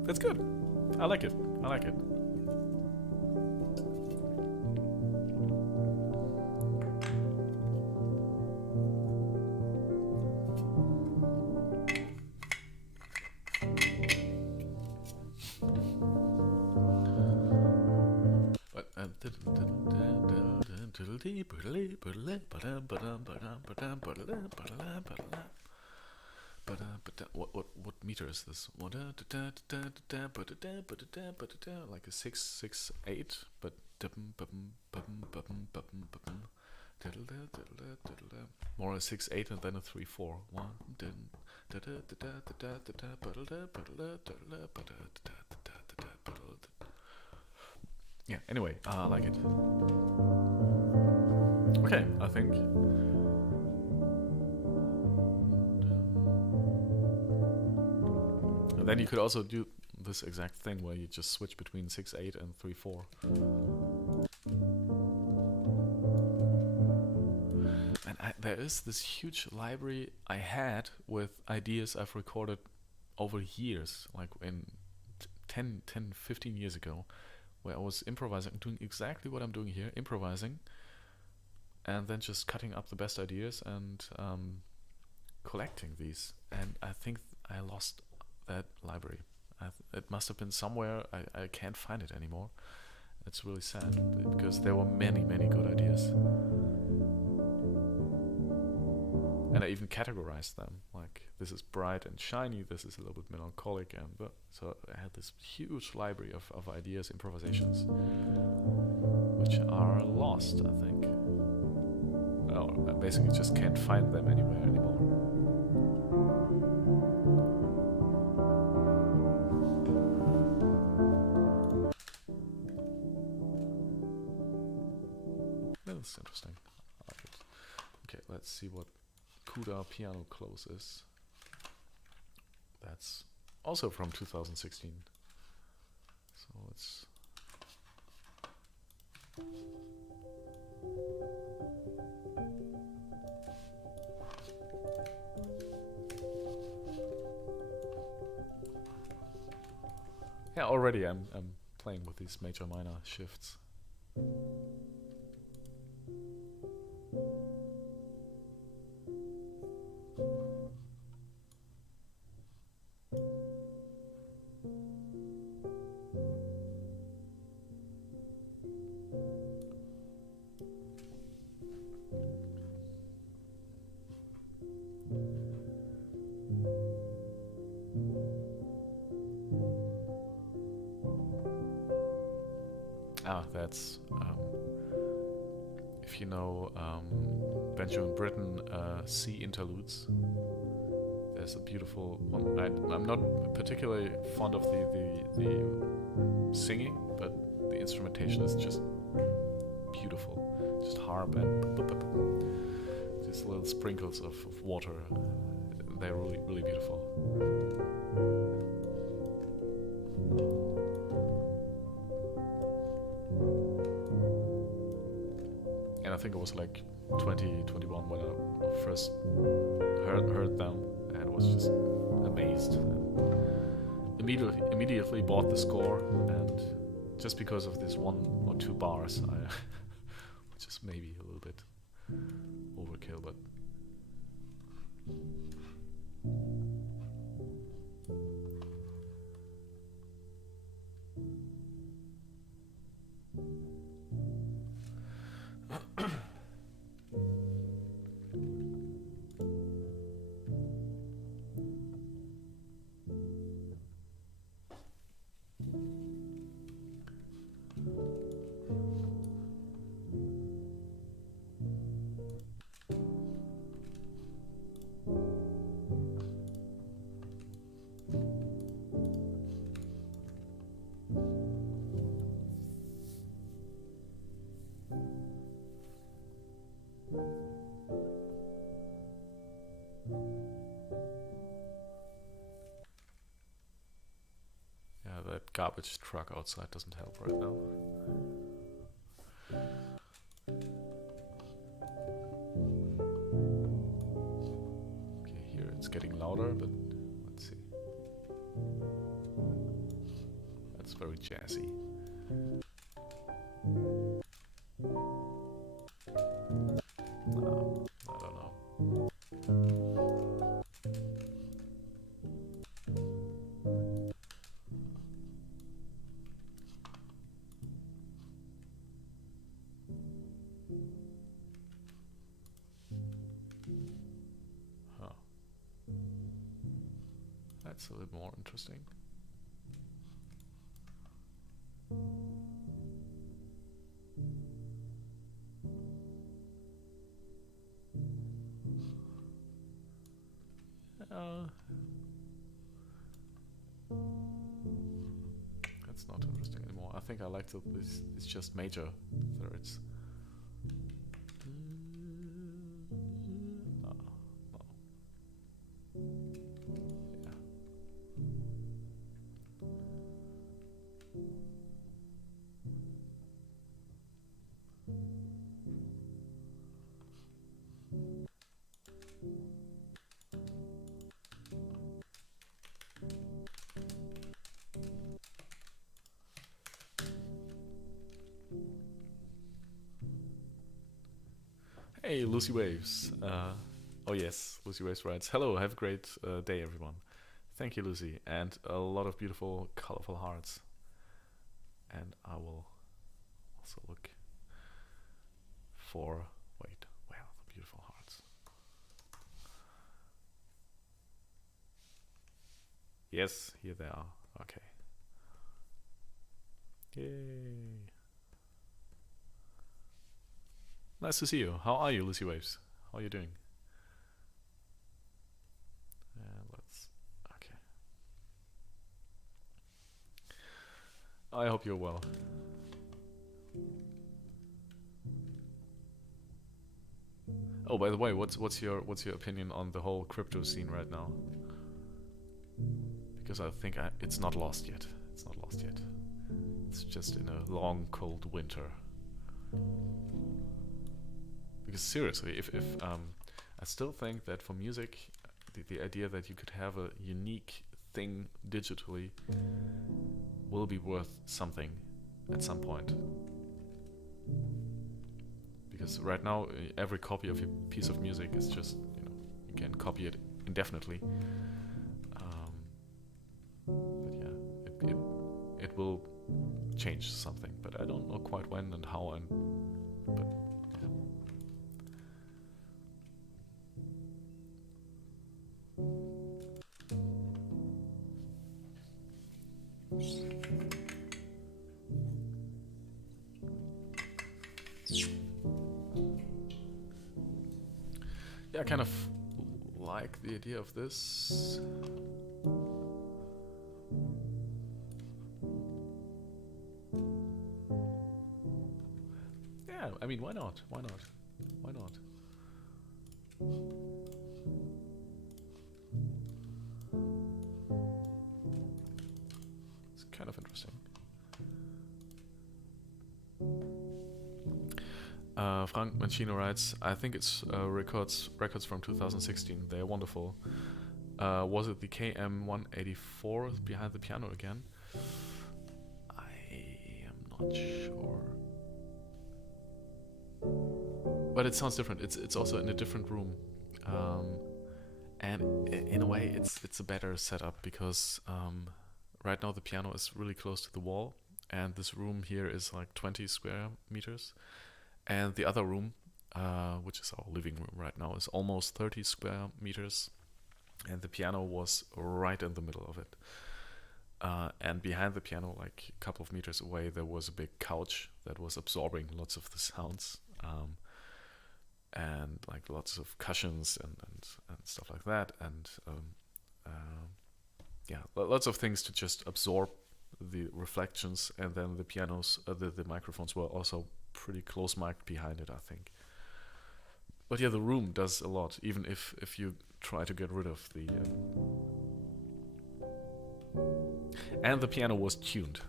That's good. I like it. I like it. What meter is this? Like a 6/8, but more a 6/8 and then a 3/4. Yeah. Anyway, I like it. Okay, I think. And then you could also do this exact thing where you just switch between 6/8 and 3/4. And there is this huge library I had with ideas I've recorded over years, like in 10, 15 years ago, where I was improvising, doing exactly what I'm doing here, improvising, and then just cutting up the best ideas and collecting these. And I think I lost that library. It must have been somewhere. I can't find it anymore. It's really sad, because there were many good ideas. And I even categorized them. Like, this is bright and shiny, this is a little bit melancholic, and so I had this huge library of ideas, improvisations, which are lost, I think. Oh, I basically just can't find them anywhere anymore. That's interesting. I like it. Okay, let's see what Kuda piano close is. That's also from 2016. So let's. Yeah, already I'm playing with these major minor shifts. That's if you know Benjamin Britten Sea Interludes. There's a beautiful one. I'm not particularly fond of the singing, but the instrumentation is just beautiful. Just harp and these little sprinkles of water. They're really, really beautiful. And I think it was like 2021 when I first heard them, and was just amazed. Immediately bought the score, and just because of this 1 or 2 bars, which is maybe a little bit overkill, but. That garbage truck outside doesn't help right now. Okay, here it's getting louder, but let's see. That's very jazzy. No, I don't know. That's a little more interesting. That's not interesting anymore. I think I like this. It's just major thirds. No. Yeah. Hey, Lucy Waves. Oh yes, Lucy Waves writes, hello, have a great day, everyone. Thank you, Lucy. And a lot of beautiful, colorful hearts. And I will also look for, wait, where are the beautiful hearts? Yes, here they are. Okay. Yay. Nice to see you. How are you, Lucy Waves? How are you doing? Okay. I hope you're well. Oh, by the way, what's your opinion on the whole crypto scene right now? Because I think it's not lost yet. It's not lost yet. It's just in a long, cold winter. Because seriously, if I still think that for music, the idea that you could have a unique thing digitally will be worth something at some point. Because right now, every copy of a piece of music is just, you can copy it indefinitely. But yeah, it will change something, but I don't know quite when and how, but yeah, I kind of like the idea of this. Yeah, I mean, why not? Why not? Why not? It's kind of interesting. Frank Mancino writes, I think it's records from 2016. They're wonderful. Was it the KM184 behind the piano again? I am not sure. But it sounds different. It's also in a different room, and in a way, it's a better setup because right now the piano is really close to the wall, and this room here is like 20 square meters, and the other room, which is our living room right now, is almost 30 square meters, and the piano was right in the middle of it. And behind the piano, like a couple of meters away, there was a big couch that was absorbing lots of the sounds. And like lots of cushions and stuff like that, and yeah, lots of things to just absorb the reflections. And then the pianos, the microphones were also pretty close mic'd behind it, I think. But yeah, the room does a lot, even if you try to get rid of the. And the piano was tuned.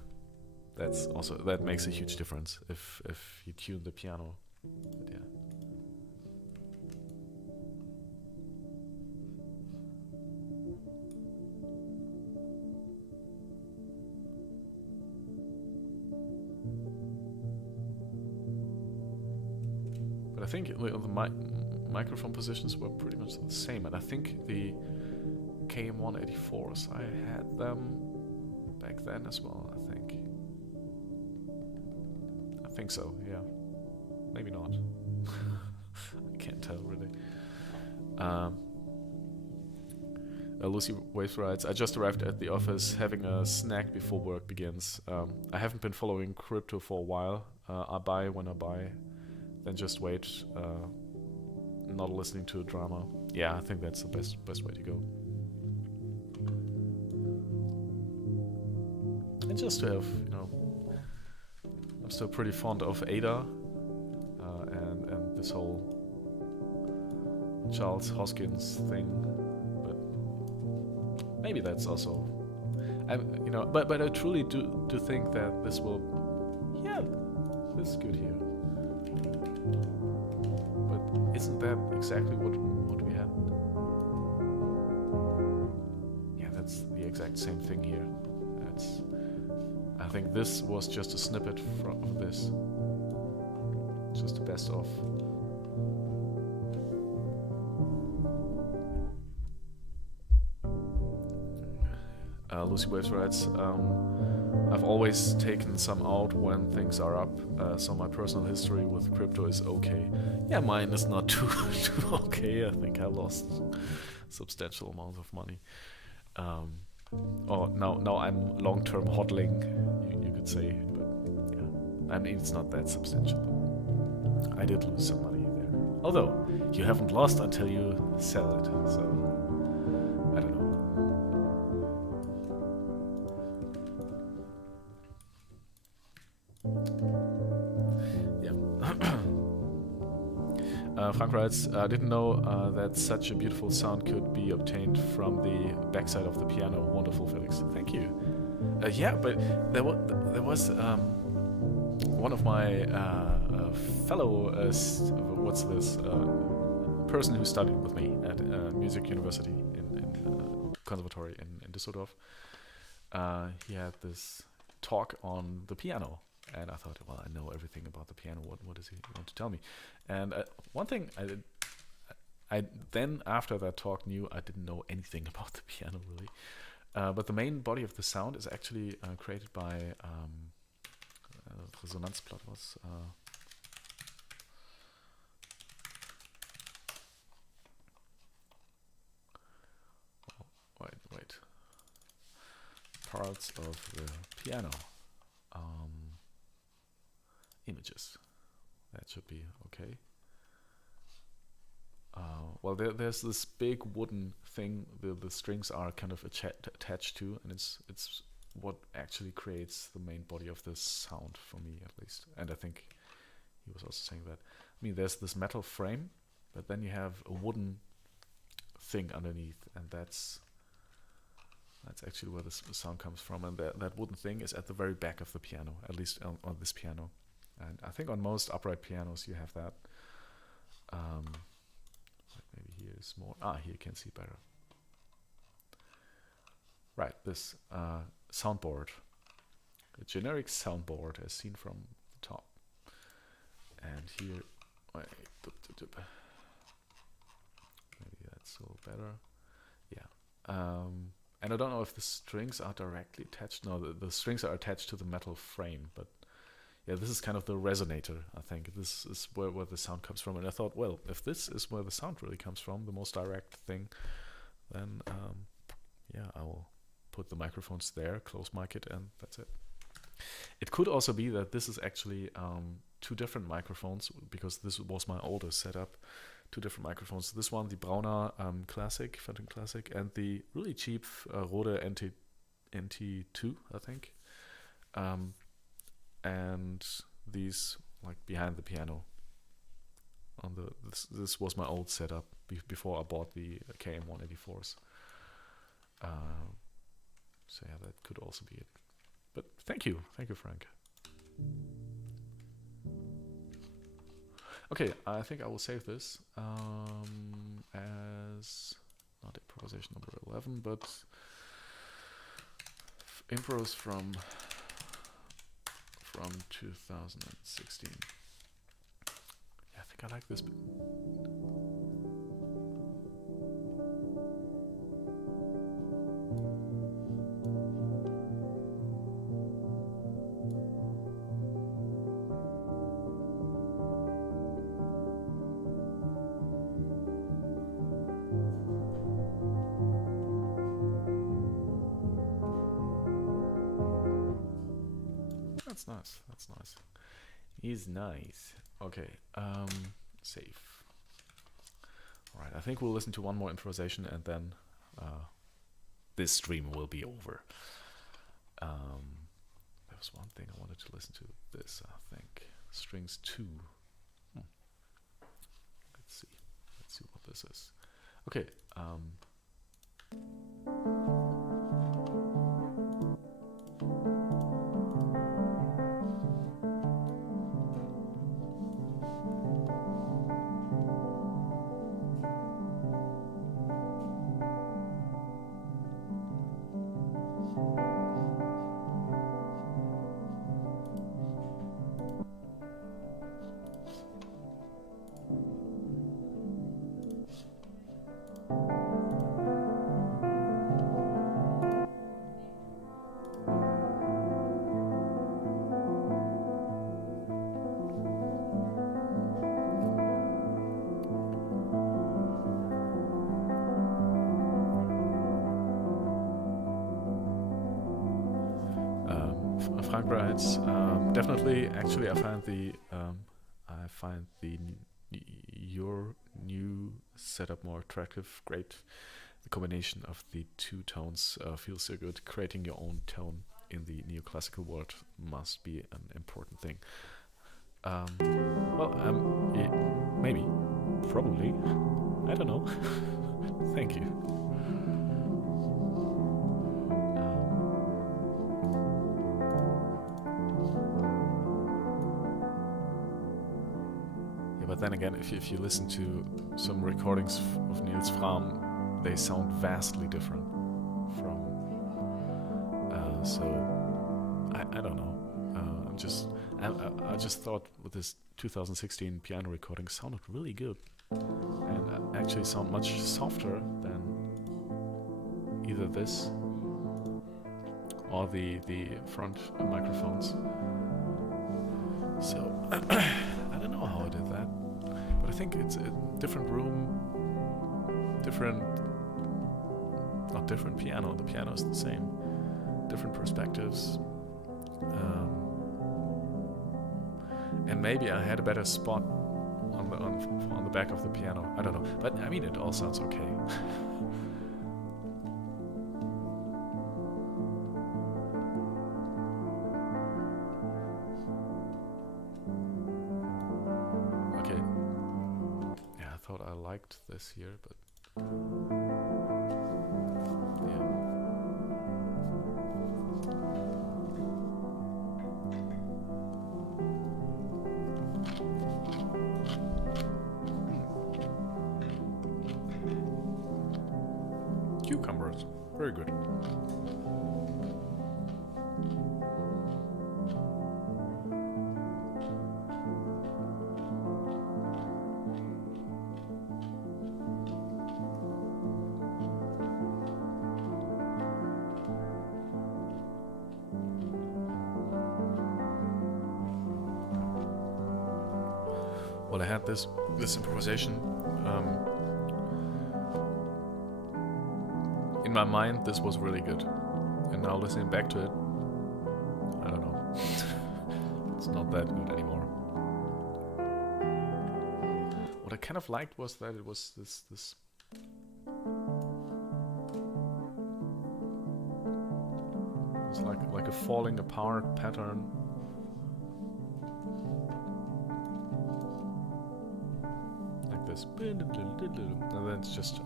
That makes a huge difference if you tune the piano. But yeah. But I think the microphone positions were pretty much the same, and I think the KM184s, I had them back then as well, I think so, yeah. Maybe not. I can't tell really. Lucy Waves writes, I just arrived at the office having a snack before work begins. I haven't been following crypto for a while. I buy when I buy, then just wait, not listening to drama. Yeah, I think that's the best way to go. And just to have, I'm still pretty fond of Ada, and this whole Charles Hoskins thing, but maybe that's also, but I truly do think that this will, yeah, this is good here. But isn't that exactly what we had? Yeah, that's the exact same thing here. I think this was just a snippet of this. Just the best of. Lucy Waves writes, I've always taken some out when things are up, so my personal history with crypto is okay. Yeah, mine is not too okay. I think I lost substantial amounts of money. Now I'm long-term hodling, you could say, but yeah, I mean, it's not that substantial. I did lose some money there. Although, you haven't lost until you sell it, so I don't know. Frank writes, I didn't know that such a beautiful sound could be obtained from the backside of the piano. Wonderful, Felix. Thank you. Yeah, but there was one of my fellow, person who studied with me at music university in conservatory in Düsseldorf. He had this talk on the piano. And I thought, well, I know everything about the piano. What does he want to tell me? And one thing I then after that talk knew I didn't know anything about the piano really. But the main body of the sound is actually created by Resonanzblatt was. Wait. Parts of the piano. Images. That should be okay. well, there's this big wooden thing the strings are kind of attached to, and it's what actually creates the main body of this sound for me, at least. And I think he was also saying that. I mean, there's this metal frame, but then you have a wooden thing underneath, and that's actually where the sound comes from. And that wooden thing is at the very back of the piano, at least on this piano. And I think on most upright pianos you have that. Maybe here is more. Here you can see better. Right, this soundboard, a generic soundboard as seen from the top. And here, maybe that's a little better. Yeah. And I don't know if the strings are directly attached. No, the strings are attached to the metal frame, but yeah, this is kind of the resonator, I think. This is where the sound comes from. And I thought, well, if this is where the sound really comes from, the most direct thing, then yeah, I will put the microphones there, close mic it, and that's it. It could also be that this is actually two different microphones, because this was my oldest setup. Two different microphones. This one, the Brauner Classic, Phantom Classic, and the really cheap Rode NT2, I think. And these like behind the piano. On this was my old setup before I bought the KM184s. So yeah, that could also be it. But thank you, Frank. Okay, I think I will save this as not improvisation number 11, but impros from 2016. Yeah, I think I like this bit. That's nice. He's nice. Okay, save. Alright, I think we'll listen to one more improvisation and then this stream will be over. There was one thing I wanted to listen to. This, I think. Strings 2. Let's see what this is. Okay, Frank writes, definitely. Actually, I find your new setup more attractive. Great. The combination of the two tones feels so good. Creating your own tone in the neoclassical world must be an important thing. Well, yeah, maybe, probably. I don't know. Thank you. But then again, if you listen to some recordings of Niels Frahm, they sound vastly different from. So I don't know. I just thought with this 2016 piano recording sounded really good, and actually sound much softer than either this or the front microphones. So I don't know how I did that. I think it's a different room, not different piano. The piano is the same. Different perspectives. And maybe I had a better spot on the back of the piano. I don't know, but I mean, it all sounds okay. Okay. Yeah, I thought I liked this here, but yeah. Cucumbers, very good. Well, I had this improvisation. In my mind, this was really good, and now listening back to it, I don't know. It's not that good anymore. What I kind of liked was that it was this. It's like a falling apart pattern. This, and then it's just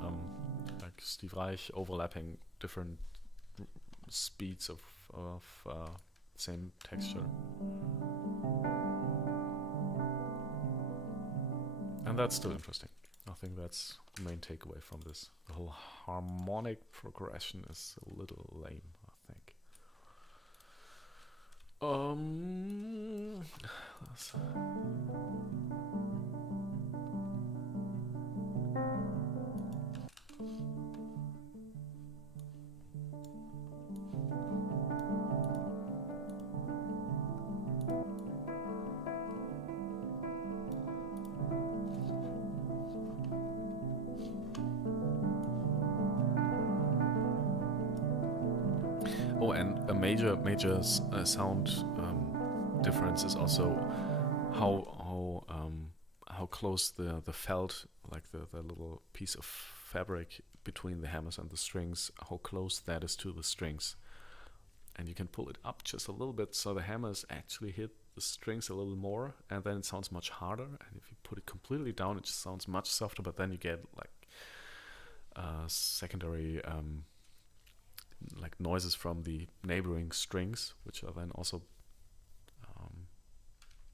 like Steve Reich overlapping different speeds of same texture, and that's still interesting. I think that's the main takeaway from this. The whole harmonic progression is a little lame, I think. Oh, and a major sound difference is also how close the felt, like the little piece of fabric between the hammers and the strings, how close that is to the strings. And you can pull it up just a little bit so the hammers actually hit the strings a little more, and then it sounds much harder. And if you put it completely down, it just sounds much softer, but then you get like secondary like noises from the neighboring strings, which are then also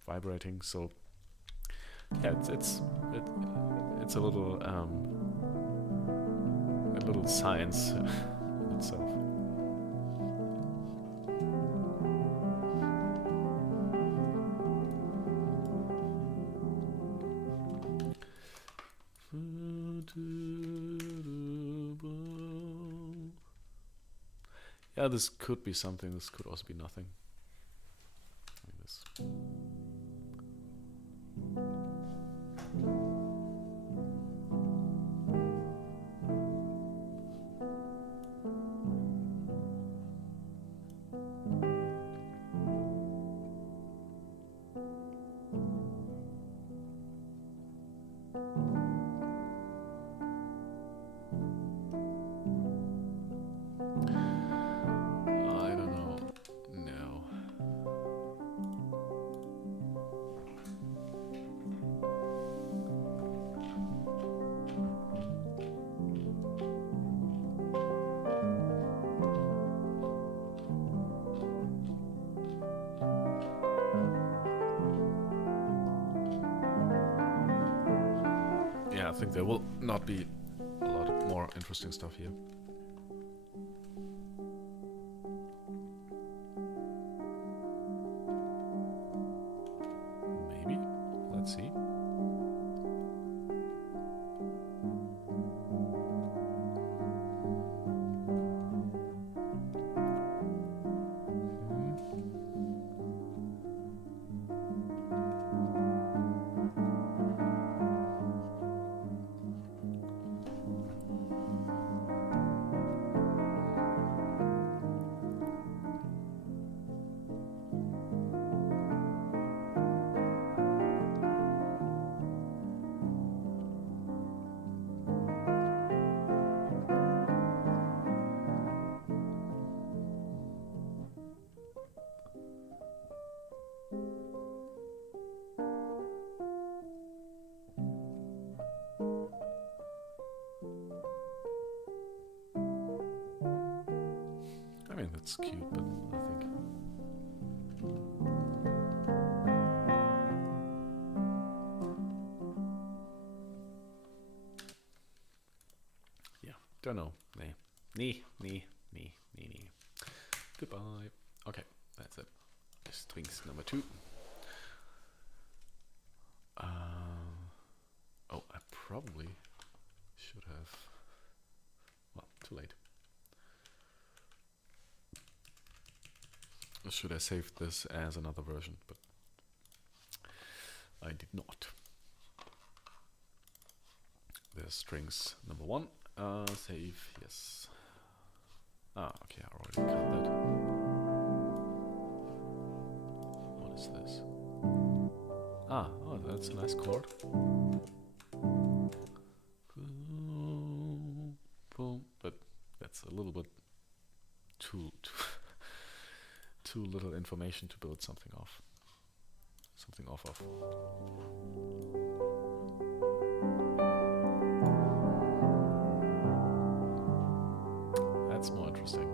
vibrating. So yeah, it's a little science in itself. Yeah, this could be something. This could also be nothing. Like this. I think there will not be a lot of more interesting stuff here. Maybe. Let's see. That's cute, but I think. Yeah, don't know. Nee. Goodbye. Okay, that's it. Strings number 2. Oh, I probably should have. Well, too late. Should I save this as another version? But I did not. There's strings number 1. Save, yes. Okay, I already cut that. What is this? Oh, that's a nice chord. Boom, but that's a little bit too little information to build something off of. That's more interesting.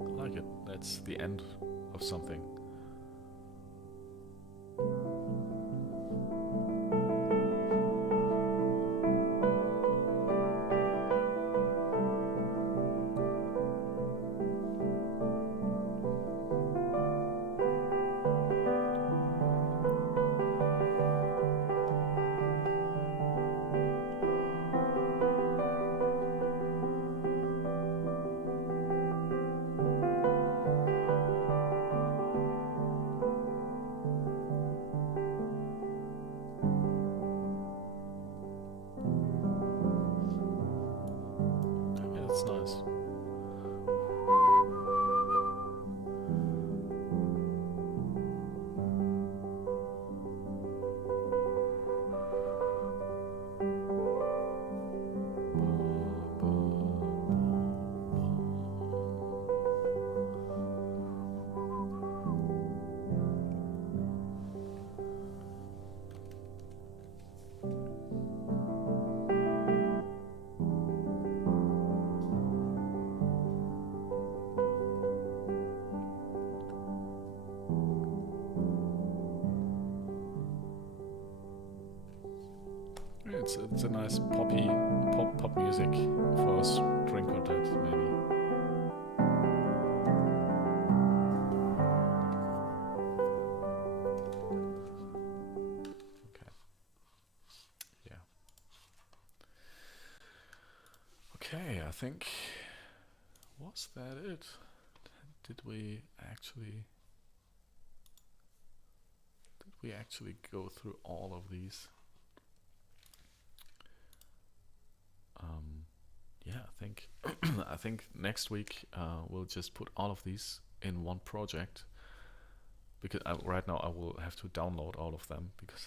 I like it. That's the end of something. That's nice. It's a nice pop music for a string quartet, maybe. Okay. Yeah. Okay, I think was that it? Did we actually go through all of these? Yeah, I think next week we'll just put all of these in one project, because right now I will have to download all of them, because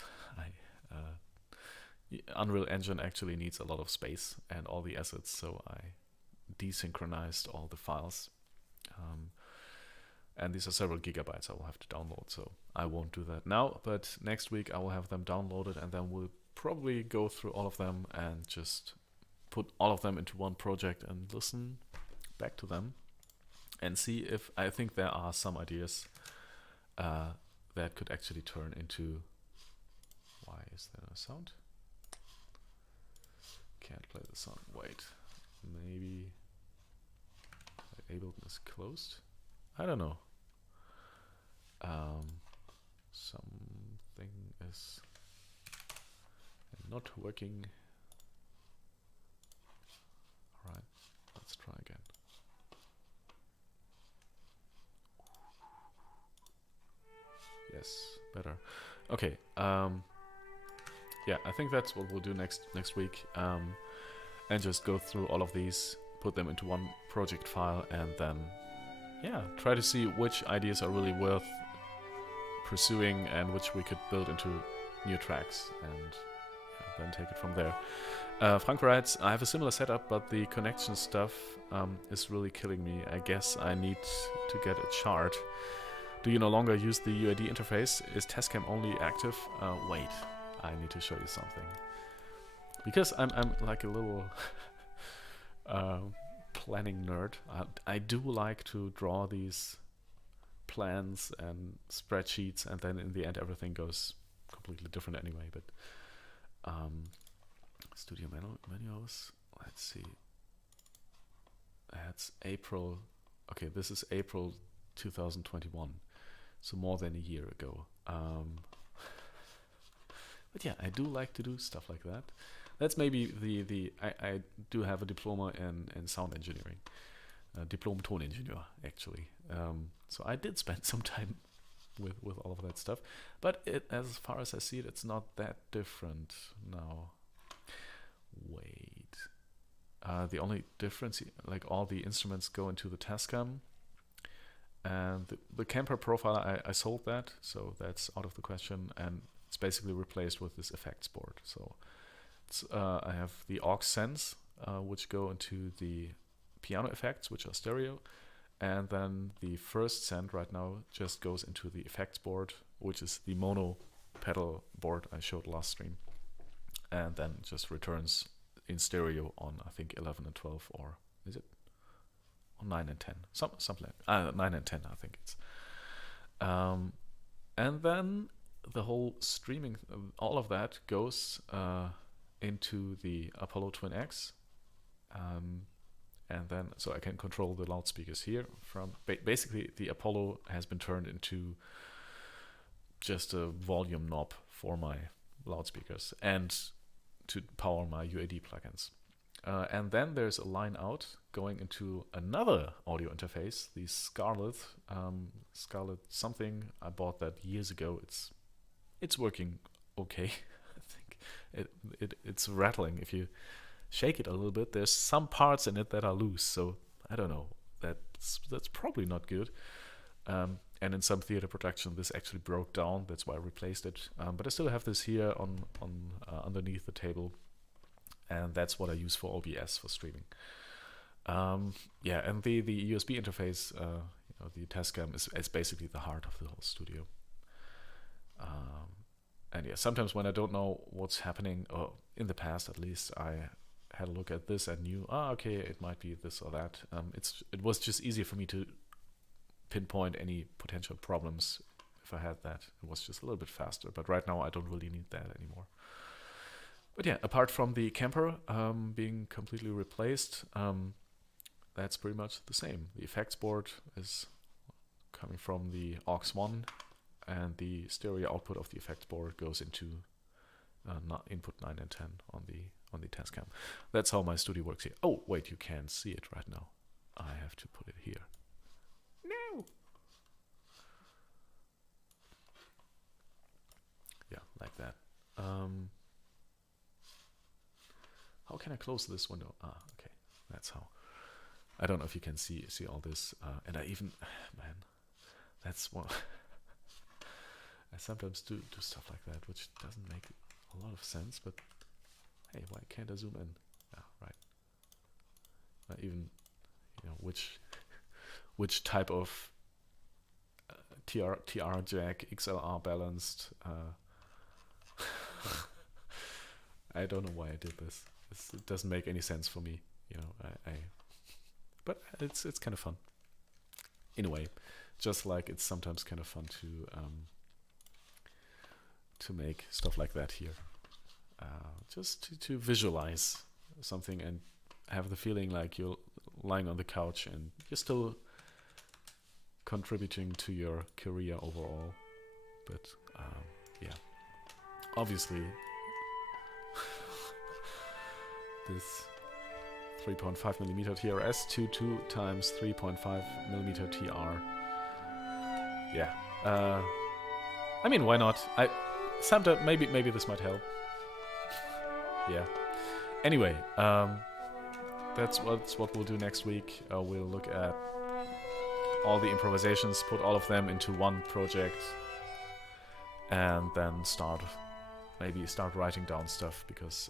Unreal Engine actually needs a lot of space and all the assets, so I desynchronized all the files, and these are several gigabytes I will have to download, so I won't do that now, but next week I will have them downloaded, and then we'll probably go through all of them and just put all of them into one project and listen back to them and see if I think there are some ideas that could actually turn into. Why is there no sound? Can't play the song. Wait, maybe Ableton is closed. I don't know. Something is not working. Alright, let's try again. Yes, better. Okay, yeah, I think that's what we'll do next week, and just go through all of these, put them into one project file, and then, yeah, try to see which ideas are really worth pursuing and which we could build into new tracks, and then take it from there. Frank writes, I have a similar setup, but the connection stuff is really killing me. I guess I need to get a chart. Do you no longer use the UID interface? Is Tascam only active? Wait, I need to show you something. Because I'm like a little planning nerd. I do like to draw these plans and spreadsheets, and then in the end everything goes completely different anyway. But studio menus, let's see. That's April. Okay, this is April 2021, so more than a year ago. But yeah, I do like to do stuff like that. That's maybe I do have a diploma in sound engineering, Diplom-Toningenieur actually. So I did spend some time with all of that stuff, but as far as I see it, it's not that different now. Wait, the only difference, like all the instruments go into the Tascam, and the camper profile, I sold that, so that's out of the question, and it's basically replaced with this effects board. So it's, I have the aux sends, which go into the piano effects, which are stereo, and then the first send right now just goes into the effects board, which is the mono pedal board I showed last stream, and then just returns in stereo on, I think, 11 and 12, or is it on 9 and 10, something like 9 and 10, I think it's. And then the whole streaming, all of that goes into the Apollo Twin X, and then so I can control the loudspeakers here from basically the Apollo has been turned into just a volume knob for my loudspeakers and to power my UAD plugins. And then there's a line out going into another audio interface, the Scarlett something. I bought that years ago. It's working okay. I think it's rattling if you shake it a little bit. There's some parts in it that are loose, so I don't know. That's probably not good. And in some theater production, this actually broke down. That's why I replaced it. But I still have this here on underneath the table, and that's what I use for OBS for streaming. Yeah, and the USB interface, the Tascam is basically the heart of the whole studio. And yeah, sometimes when I don't know what's happening, or in the past at least, I had a look at this and knew, okay, it might be this or that. It was just easier for me to pinpoint any potential problems if I had that. It was just a little bit faster, but right now I don't really need that anymore. But yeah, apart from the camper being completely replaced, that's pretty much the same. The effects board is coming from the aux1, and the stereo output of the effects board goes into input 9 and 10 on the Tascam. That's how my studio works here. Oh wait, you can't see it right now. I have to put it here. No. Yeah, like that. How can I close this window? Okay, that's how. I don't know if you can see all this. And I even, man, that's one. I sometimes do stuff like that, which doesn't make a lot of sense. But hey, why can't I zoom in? Yeah, right. Even, which type of TR jack XLR balanced. I don't know why I did this. It doesn't make any sense for me, but it's kind of fun. In a way, just like it's sometimes kind of fun to make stuff like that here, just to visualize something and have the feeling like you're lying on the couch and you're still contributing to your career overall. But yeah, obviously this 3.5mm TRS to 2 times 3.5mm TR. Yeah, I mean, why not? Sometimes maybe this might help. Yeah. Anyway, that's what we'll do next week. We'll look at all the improvisations, put all of them into one project, and then start writing down stuff, because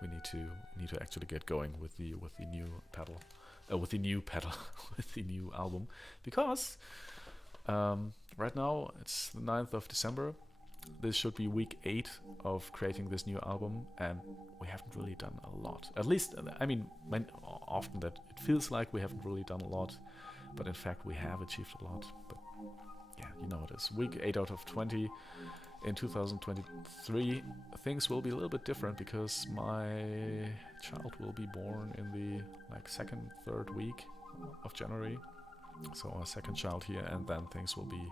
we need to actually get going with the new pedal, with the new pedal, with the new album, because right now it's the 9th of December. This should be week 8 of creating this new album, and we haven't really done a lot. At least, I mean, often that it feels like we haven't really done a lot, but in fact we have achieved a lot. But yeah, you know it is. Week 8 out of 20 in 2023. Things will be a little bit different because my child will be born in the second, third week of January. So our second child here, and then things will be,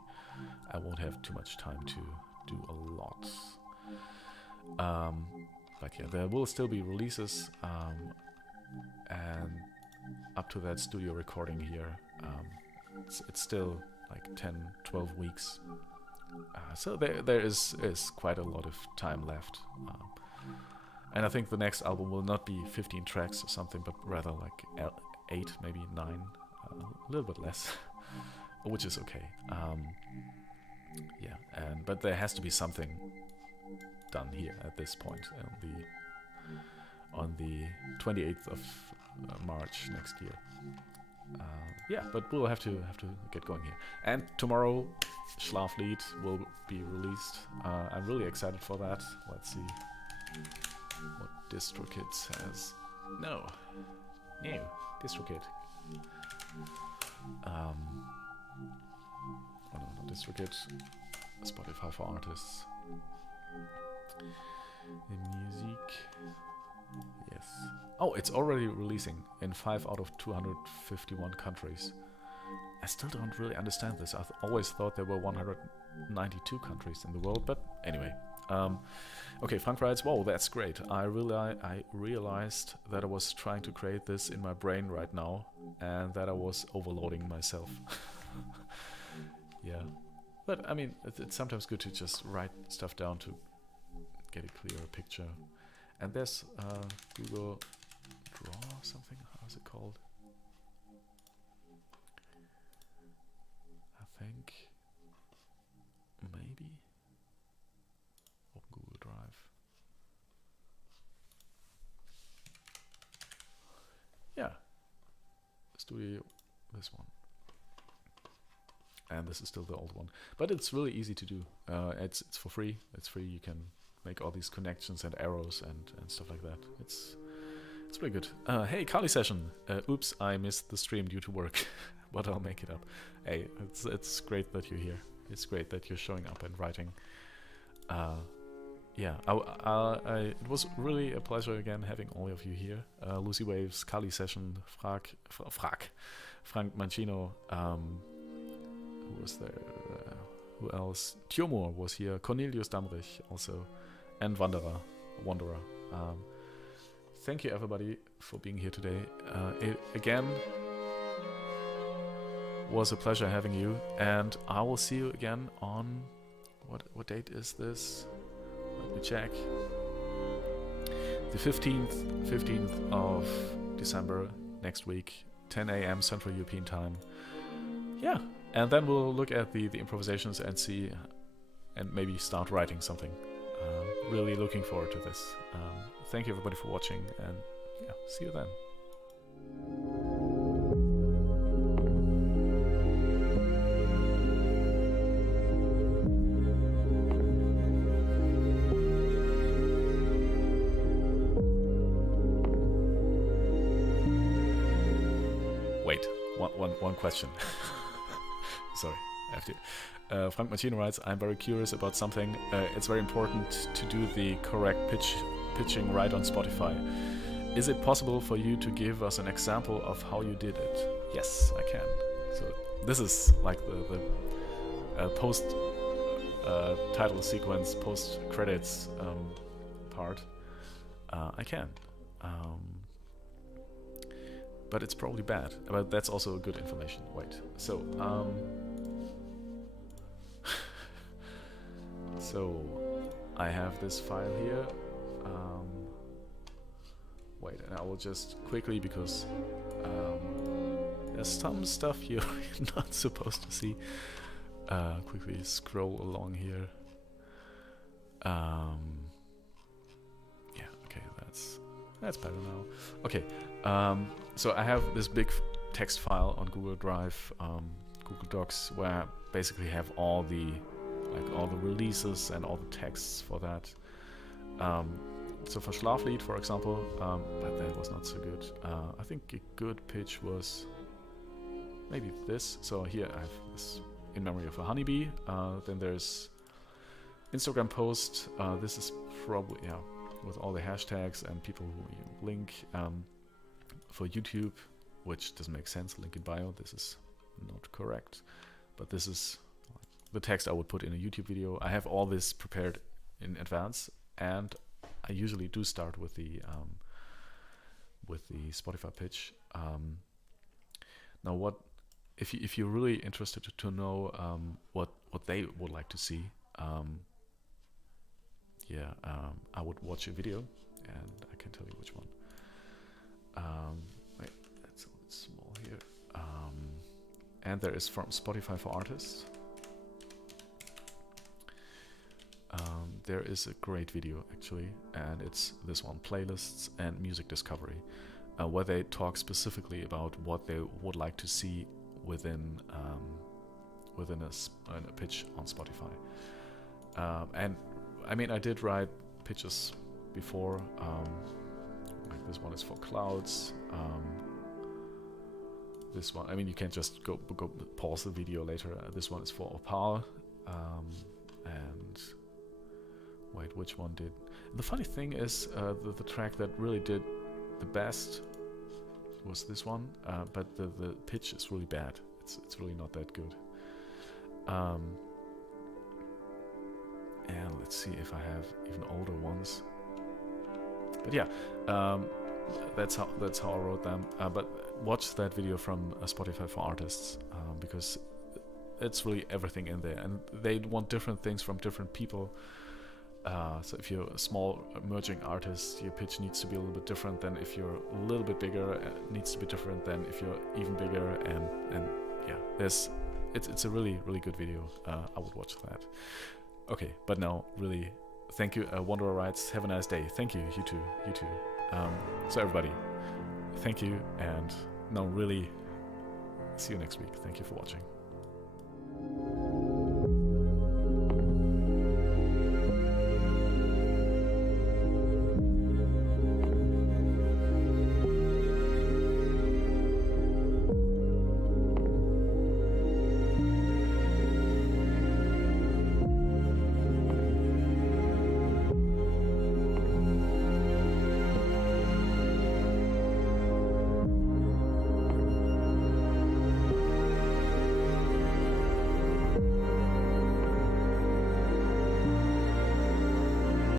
I won't have too much time to do a lot. But yeah, there will still be releases, and up to that studio recording here, it's still like 10-12 weeks. So there is quite a lot of time left. And I think the next album will not be 15 tracks or something, but rather like 8, maybe 9, a little bit less, which is okay. Yeah, but there has to be something done here at this point on the 28th of March next year. Yeah, but we'll have to get going here. And tomorrow, Schlaflied will be released. I'm really excited for that. Let's see what DistroKid says. No, DistroKid. Oh no, not DistroKid. Spotify for artists. The music. Yes. Oh, it's already releasing in 5 out of 251 countries. I still don't really understand this. I've always thought there were 192 countries in the world, but anyway. Okay, Frank writes, "Whoa, that's great. I realized that I was trying to create this in my brain right now, and that I was overloading myself." Yeah, but I mean, it's sometimes good to just write stuff down to get a clearer picture. And there's Google Draw something. How's it called? I think maybe open Google Drive. Yeah, Studio, this one. And this is still the old one, but it's really easy to do. It's for free. It's free. You can make all these connections and arrows and stuff like that. It's pretty good. Hey, Kali session. Oops, I missed the stream due to work, but I'll make it up. Hey, it's great that you're here. It's great that you're showing up and writing. Yeah, it was really a pleasure again having all of you here. Lucy Waves, Kali session, Frank Mancino. Who was there? Who else? Tjomor was here. Cornelius Damrich also. And Wanderer. Thank you everybody for being here today. It again was a pleasure having you, and I will see you again on what date is this? Let me check. The 15th of December next week, 10 a.m. Central European Time. Yeah, and then we'll look at the improvisations and see, and maybe start writing something. Really looking forward to this. Thank you everybody for watching, and yeah, see you then. Wait, one question. Sorry, I have to. Frank Martino writes, "I'm very curious about something. It's very important to do the correct pitching right on Spotify. Is it possible for you to give us an example of how you did it?" Yes, I can. So this is like the post title sequence, post credits part. I can. But it's probably bad. But that's also good information. Wait. So, so I have this file here. Wait, and I will just quickly, because there's some stuff you're not supposed to see. Quickly scroll along here. Yeah, okay, that's That's better now. Okay, so I have this big text file on Google Drive, Google Docs, where I basically have all the releases and all the texts for that. So for Schlaflied, for example, but that was not so good. I think a good pitch was maybe this. So here I have this in memory of a honeybee. Then there's Instagram post. This is probably, yeah, with all the hashtags and people who you link. For YouTube, which doesn't make sense, link in bio. This is not correct, but this is the text I would put in a YouTube video. I have all this prepared in advance, and I usually do start with the Spotify pitch. Now, what if you're really interested to know what they would like to see? I would watch a video, and I can tell you which one. Wait, that's a little small here. And there is from Spotify for Artists. There is a great video actually, and it's this one, Playlists and Music Discovery, where they talk specifically about what they would like to see within a pitch on Spotify. And I mean, I did write pitches before. Like this one is for clouds. This one, I mean, you can't just go pause the video later. This one is for Opal. And wait, which one did? The funny thing is, the track that really did the best was this one, but the pitch is really bad. It's really not that good. And let's see if I have even older ones. But yeah, that's how I wrote them. But watch that video from Spotify for Artists, because it's really everything in there, and they want different things from different people. So if you're a small emerging artist, your pitch needs to be a little bit different than if you're a little bit bigger. It needs to be different than if you're even bigger. And yeah, it's a really good video. I would watch that. Okay, but now really, thank you, Wanderer Rides. Have a nice day. Thank you, you too. So everybody, thank you, and now really, see you next week. Thank you for watching.